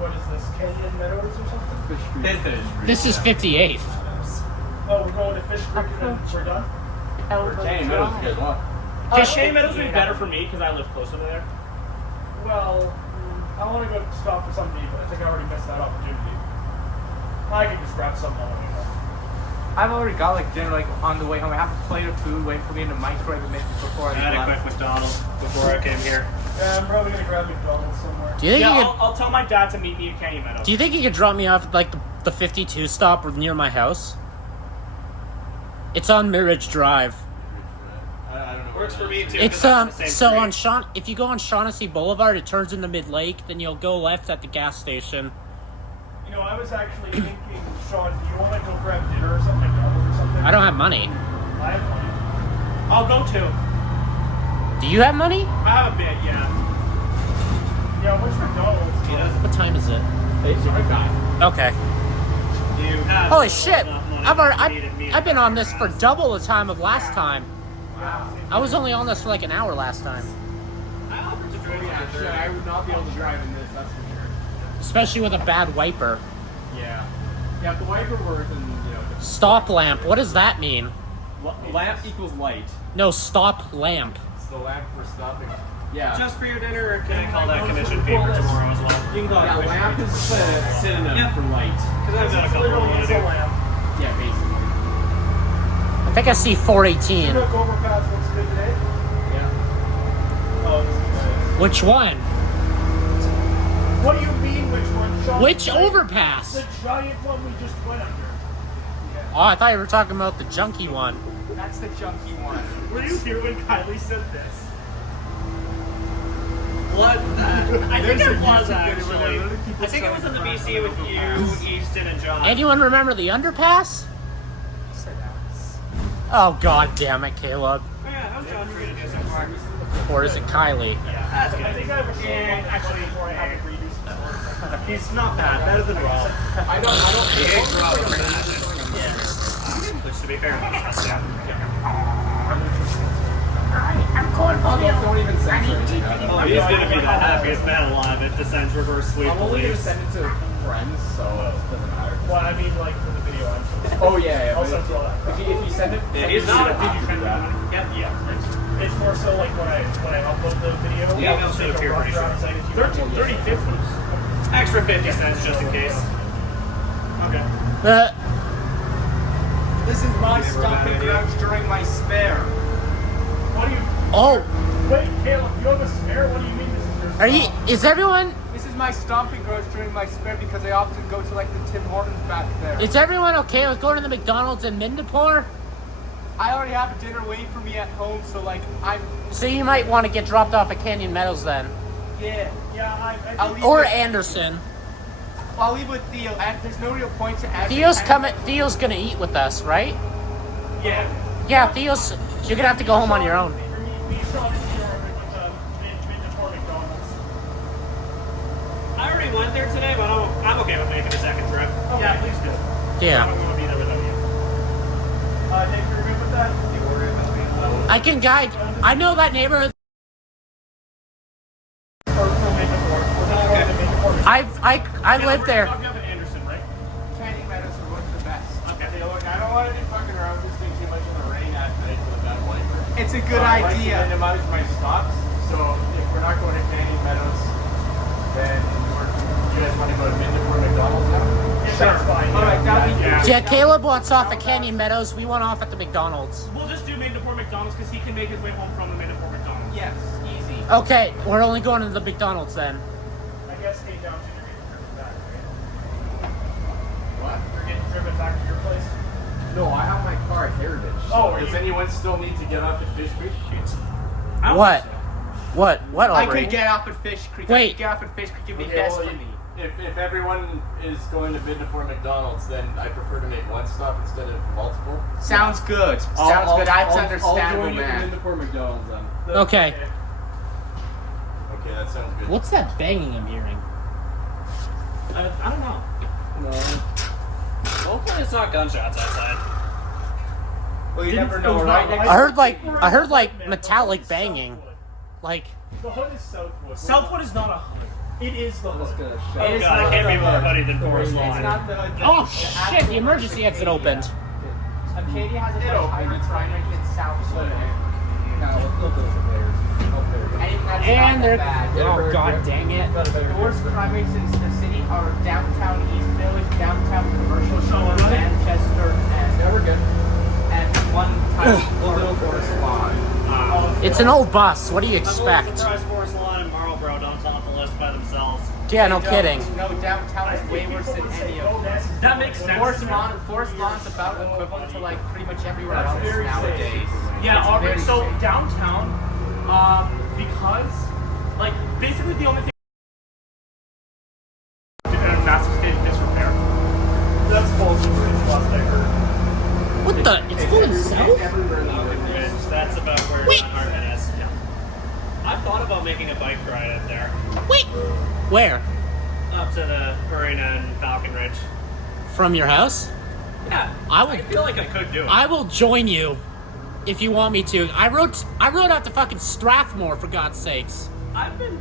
what is this? Canyon Meadows or something? This is 58th. Oh, we're going to Fish Creek and then we're done. Hey, Meadows, you guys want? Shane Meadows would be better for me because I live closer to there. Well, I want to go stop for something to eat, but I think I already missed that opportunity. I can just grab something on the way home. I've already got like dinner like on the way home. I have a plate of food waiting for me in the microwave a minute before I had a I quick leave. McDonald's before I came here. Yeah, I'm probably gonna grab McDonald's somewhere. Do you think Yeah, you could? I'll tell my dad to meet me at Canyon Meadows. Do you think you could drop me off at like the 52 stop near my house? It's on Mirage Drive. I don't know. Works for me too. It's 'cause I'm on the same so street. on if you go on Shaughnessy Boulevard, it turns into Mid Lake. Then you'll go left at the gas station. You know, I was actually thinking, Sean, do you want to go grab dinner or something, McDonald's or something? I don't have money. I have money. I'll go too. Do you have money? I have a bit, yeah. Yeah, which McDonald's? He doesn't. What time is it? 8:55. Okay. You have Holy shit! enough money I've been on this for double the time of last time. I was only on this for like an hour last time. I offered to drive Yeah, you shit, I would not be able to drive in this, that's for sure. Especially with a bad wiper. Yeah. Yeah, if the wiper works and, Stop lamp. What does that mean? lamp equals light. No, stop lamp. It's the lamp for stopping. Yeah. just for your dinner, or can I call that condition paper tomorrow as well? You can call it Yeah, condition lamp paper. is a synonym for light. Because I've got a couple Literally, more it's to a do. lamp. Yeah, basically. I think I see 418. Look, overpass looks good today. Yeah. Oh, this is nice. Which one? What do you mean, which one, Sean? Which The overpass? giant one we just went under. Oh, I thought you were talking about the junky one. That's the junky one. Were you here when Kylie said this? What? I think There's it a was YouTube video where actually. other people I think it was in the started BC with you, Easton, and John. Anyone remember the underpass? Oh, god damn it, Caleb. Oh, yeah, how's John treating you so far? Or is it Kylie? That's I good. think I have a short Yeah, one actually, before I have a redo some more. He's not bad. Better than Rob. I don't. He hates Rob for that. Which, to be fair, yeah. Don't even censor it. Oh, he's gonna be the happiest man alive if the Sens reverse sweep I'm the only gonna Leafs. send it to friends, so it doesn't matter. Well, I mean, like, for the video, I'm sure. Oh yeah, I'll send you all that crap. if you send it, Yeah, he's not. Did you do that? Yeah. It's more so like when I upload the video. Yeah, I'll they'll just should take a appear rough pretty draft soon. and send it to you. 30, 50. Extra 50 cents just in case. Okay. This is my Never stomping bad idea. grounds during my spare. What do you... Oh, Wait, Caleb, you have a spare? What do you mean this is your are you? spot? Is everyone? This is my stomping grounds during my spare because I often go to like the Tim Hortons back there. Is everyone okay with going to the McDonald's in Mindapore? I already have a dinner waiting for me at home, so like I'm So you might want to get dropped off at Canyon Meadows then, yeah. Yeah, I I'll think... leave or with, Anderson. I'll leave with Theo. And there's no real point to add. Theo's gonna eat with us, right? Yeah. Yeah, Theo's. You're gonna have to go home on your own. Me, Sean, and Theo are mid-tour McDonald's. I already went there today, but I'm okay with making a second trip. Okay, yeah, please do. I Yeah, don't want to be there without you. Nick, you're good with that? I can guide. I know that neighborhood. Or for Mindapore. We're gonna go to Mindapore. I live there. You have an Anderson, right? Canyon Meadows are one of the best. Okay, look, I don't want to be fucking around just doing too much in the rain at night with a bad wiper. It's a good I like to idea. minimize my stops, so if we're not going to Canyon Meadows, then you guys want to go to Mindapore McDonald's now? Yeah, that's fine. All right, that'll be Yeah, Caleb wants off at Canyon Meadows. We want off at the McDonald's. We'll just do Mindapore McDonald's because he can make his way home from the Mindapore McDonald's. Yes, easy. Okay, we're only going to the McDonald's then. I guess stay down to your neighborhood back, right? place? No, I have my car at Heritage. Oh, Does anyone still need to get off at Fish Creek? What? What? What? I Aubrey? could get up at Fish Creek. I Wait. could get up at Fish Creek. It'd be Okay, best well, for me. If everyone is going to Midnapore McDonald's, then I prefer to make one stop instead of multiple. Sounds good. Sounds I'll- good. That's I'll understandable, join you man. at Midnapore McDonald's then. Okay. Okay, that sounds good. What's that banging I'm hearing? I don't know. No. Hopefully it's not gunshots outside. Well, you Didn't- never it know, was right? not Next- I heard like metallic banging. Like, The hood is Southwood. Southwood is not a hood. It is the hood. It Oh is god, not it can't be the more hood. hoodie than Forest It's Lawn. not the hood. oh shit! The emergency exit opened. Acadia has a hybrid primary in Southwood. And they're oh god dang it! The worst primaries in the city are downtown East Village, downtown Commercial Zone, Manchester, and and one time Forest Lawn. It's an old bus. What do you I'm a little expect? surprised Forest Lawn and Marlboro don't top the list by themselves. Yeah, no kidding. No, downtown is way worse than any of them. That makes sense. Forest Lawn's about equivalent to like pretty much everywhere else nowadays. Yeah, It's Aubrey, very so safe. downtown, because, like, basically the only thing in a massive state of disrepair. That's bullshit. Last I heard. What the? It's going south? Falcon Ridge, that's about where Wait. Mount Harmon is. I've thought about making a bike ride up there. Wait. Where? Up to the Marina and Falcon Ridge. From your house? Yeah, I I would. feel like I could do it. I will join you if you want me to. I rode out to fucking Strathmore for God's sakes. I've been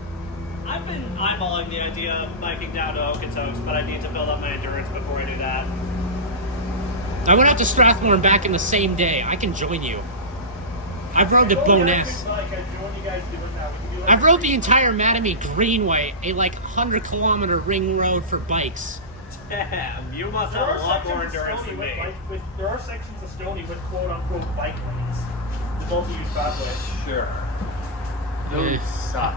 eyeballing the idea of biking down to Okotoks, but I need to build up my endurance before I do that. I went out to Strathmore and back in the same day. I can join you. I've rode to Boness. Like, I join you guys doing that. We can do like I've rode the entire Mattamy Greenway, a like 100-kilometer ring road for bikes. Damn, you must There have are a lot more sections of endurance Stony than me. there are sections of Stony with quote unquote bike lanes. The multi-use pathway. Sure. Those suck.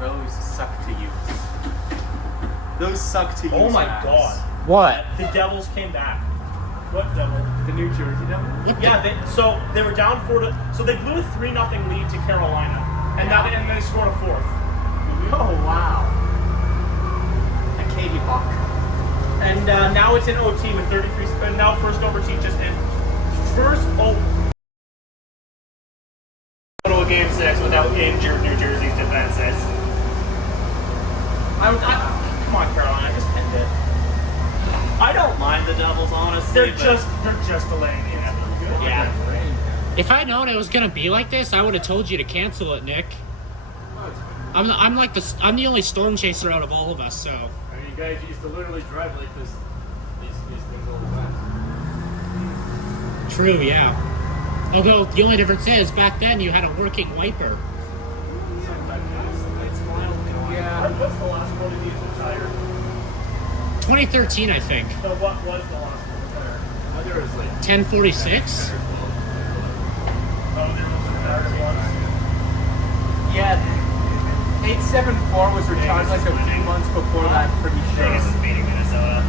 Those suck to use. Those suck to use. Oh my guys. god. What? The Devils came back. What devil? The New Jersey Devil? Yeah, so they were down 4-, so they blew a 3-0 lead to Carolina. And now and they scored a fourth. Oh wow. Acadia Buck. And now it's in OT with 33, and now first overtime just in. First to a game 6 without injured New Jersey's defenses. Come on, Carolina, just end it. I don't mind the Devils, honestly. They're but- just delaying the end. Yeah. If I'd known it was gonna be like this, I would have told you to cancel it, Nick. I'm like I'm the only storm chaser out of all of us, so. I mean, you guys used to literally drive like this, these things all the time. True, yeah. Although the only difference is back then you had a working wiper. Yeah. What's the last one of these retired? 2013, I think. So what was the last one retired? Now there was like 1046. Oh, there was retired once. Yeah. 874 was retired like a few months before that, pretty sure. Vegas is beating Minnesota.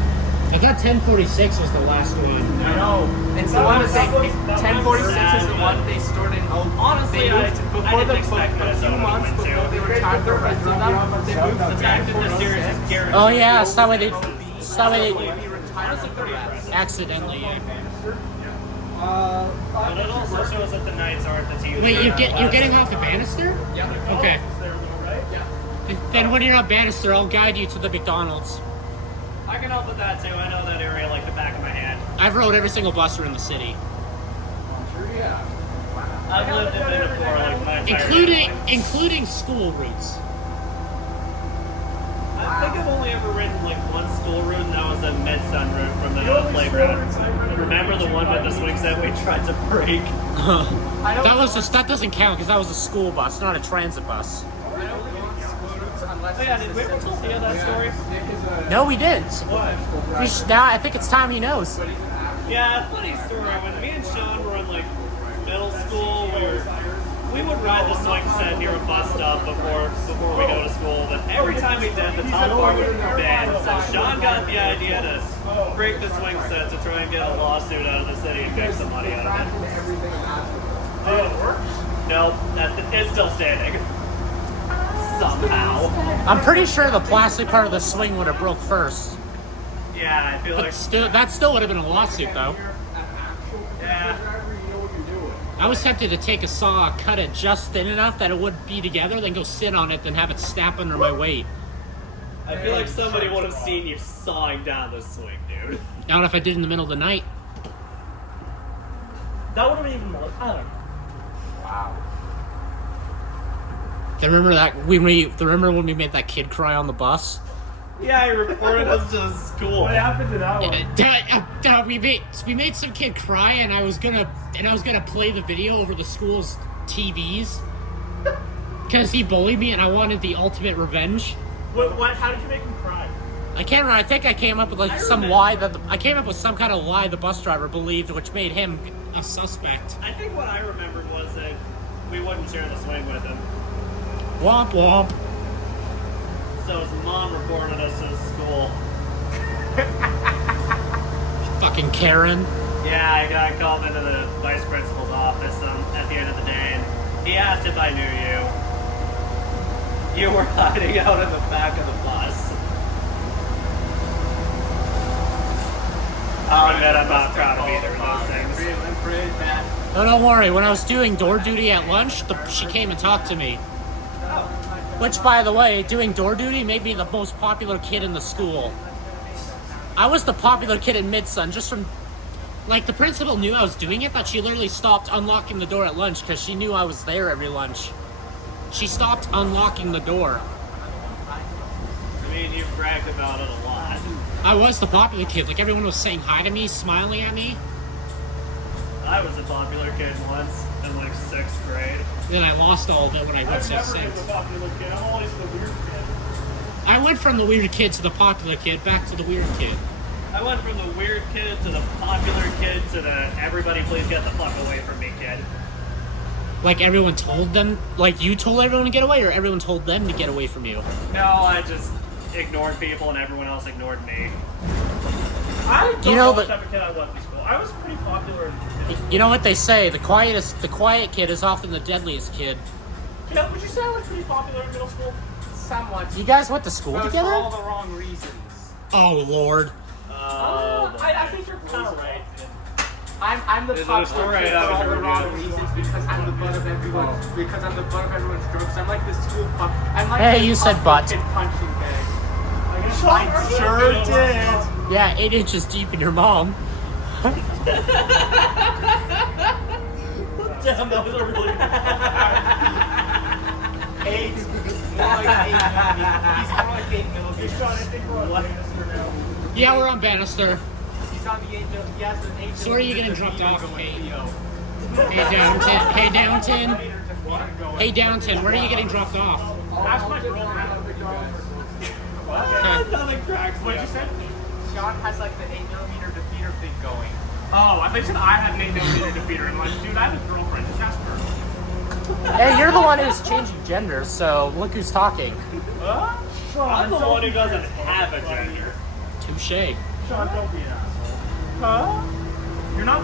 I thought 1046 was the last one. I know. It's the one that they 1046 is the one they stored in Oak. Honestly, they moved I before didn't the expect a few Minnesota to months win, too. before they were time for rest of them. They moved The to fact that the series is 1046. guaranteed. Oh yeah, it's not what they. It's not what they. Honestly, pretty impressive. Accidentally. Yeah. But it also shows that the Knights aren't the team. Wait, you're getting off the banister? Yeah. Okay. There though, right? Then when you're on banister, I'll guide you to the McDonald's. I can help with that too. I know that area like the back of my hand. I've rode every single bus around the city, I've lived in Minnesota like my entire including school routes. I think I've only ever ridden like one school route, and that was a Mid-Sun route from the only playground. school routes I've ridden Remember the one with the swing set we tried to break? That doesn't count because that was a school bus, not a transit bus. Oh yeah, did we ever tell Theo that story? No, we didn't. What? Now I think it's time he knows. Yeah, funny story. When me and Sean were in like middle school, we we would ride the swing set near a bus stop before we go to school, but every time we did, the top bar would be banned. So Sean got the idea to break the swing set to try and get a lawsuit out of the city and make some money out of it. Did it work? No, it's still standing. Somehow. I'm pretty sure the plastic part of the swing would have broke first. Yeah, I feel But like. still, that still would have been a lawsuit, though. Yeah. I was tempted to take a saw, cut it just thin enough that it would be together, then go sit on it, then have it snap under my weight. I feel like somebody would have seen you sawing down the swing, dude. Not if I did it in the middle of the night. That would have even. I don't know. Remember when we made that kid cry on the bus? Yeah, I reported us to school. What happened to that one? We made some kid cry, and I was gonna play the video over the school's TVs because he bullied me, and I wanted the ultimate revenge. What? How did you make him cry? I can't remember. I think I came up with like some lie I came up with some kind of lie the bus driver believed, which made him a suspect. I think what I remembered was that we wouldn't share the swing with him. Womp womp. So his mom reported us to school. Fucking Karen. Yeah, I called into the vice principal's office at the end of the day, and he asked if I knew you. You were hiding out in the back of the bus. I'll admit I'm not proud of either of those things. No, don't worry. When I was doing door duty at lunch, she came and talked to me. Which, by the way, doing door duty made me the most popular kid in the school. I was the popular kid in Midsun just from... Like, the principal knew I was doing it, but she literally stopped unlocking the door at lunch because she knew I was there every lunch. She stopped unlocking the door. I mean, you've bragged about it a lot. I was the popular kid. Like, everyone was saying hi to me, smiling at me. I was a popular kid once in like 6th grade. Then I lost all of it when I went I've to never been 6th. the popular kid. I'm always the weird kid. I went from the weird kid to the popular kid, back to the weird kid. I went from the weird kid to the popular kid to the everybody please get the fuck away from me kid. Like, everyone told them... Like, you told everyone to get away, or everyone told them to get away from you? No, I just ignored people and everyone else ignored me. I don't You know know, what but- type of kid I was in school. I was pretty popular. You know what they say, the quiet kid is often the deadliest kid. Yeah, would you say I was pretty popular in middle school? Somewhat. You guys went to school But together? for all the wrong reasons. Oh, Lord. I think you're kind of right. I'm the There's top a story kid I for all haven't the heard wrong yet. reasons because I'm the butt of everyone. Because I'm the butt of everyone's jokes. I'm like the school punk. I'm like Hey, the you said ugly butt. kid punching bag. I sure did. Yeah, 8 inches deep in your mom. Damn, that was a really. 8. More like 8. He's more like 8 millimeters. Sean, I think we're on Lannister now. Yeah, we're on Bannister. He's on the 8 millimeters. He has an 8 So where are you getting millimeter dropped off, going Kate? Theo. Hey, Downton. Hey, Downton. Hey, Downton, where are you getting dropped off? Ask my girlfriend. Okay. Nothing cracks. What'd you say? Sean has like the 8 millimeter defeater thing going. Oh, I think you said I had an 8 millimeter defeater. I'm like, dude, I have a girlfriend. Just ask her. Hey, you're the one who's changing genders, so look who's talking. I'm the one who doesn't have a gender. Touche. Sean, don't be an asshole. Huh? You're not.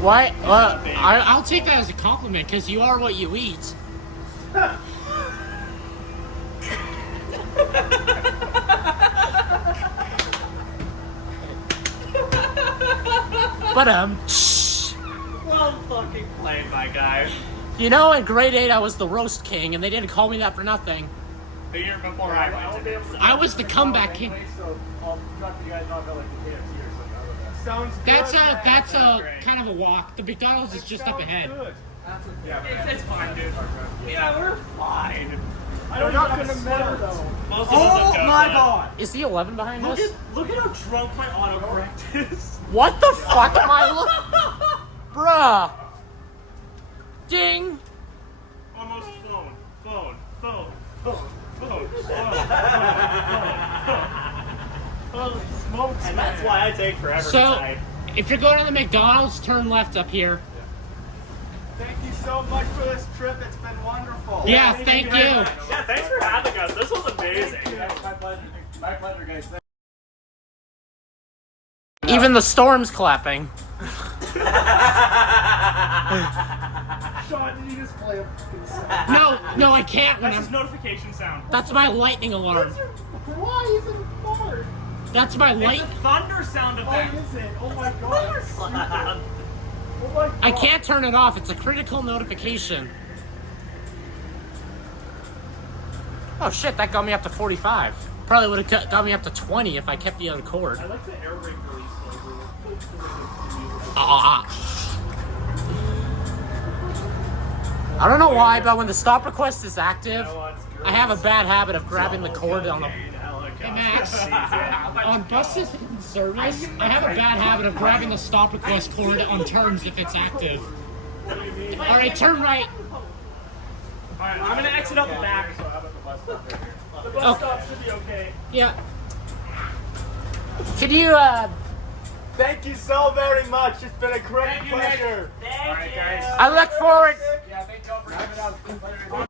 What? I'll take that as a compliment, because you are what you eat. But, Well fucking played, my guy. you know, in grade 8, I was the roast king, and they didn't call me that for nothing. The year before I went to this. I was the comeback king. So I'll drop you guys off at like the KFC or something. I don't know. Sounds good. That's a kind of a walk. The McDonald's is just up ahead. It's fine, dude. Yeah, we're fine. I don't not gonna matter though. Most of us have God! Is the 11 behind us? Look at how drunk my autocorrect is. What the fuck am I Bruh. Ding. Almost phone. Oh, smokes, And that's why I take forever to So, type. if you're going to the McDonald's, turn left up here. Thank you so much for this trip. It's been wonderful. Yeah, thank you. Yeah, thanks for having us. This was amazing. My pleasure. My pleasure, guys. Even the storm's clapping. Sean, did you just play a fucking song? No, I can't. When That's his I'm, notification sound. that's my lightning alarm. Why is it hard? That's my It's light. a thunder sound effect. Is it? Oh my god. that's stupid. Oh my god. I can't turn it off. It's a critical notification. Oh shit, that got me up to 45. Probably would have got me up to 20 if I kept the other cord. I like the air brake release flavor. I don't know why, but when the stop request is active, I have a bad habit of grabbing the cord on the. Hey Max, on buses in service, I have a bad habit of grabbing the stop request cord on turns if it's active. All right, turn right. Alright, I'm gonna exit out the back. The bus stop should be okay. Yeah. Can you Thank you so very much. It's been a great pleasure. Alright, guys. I look forward. Yeah, thank you all for having us.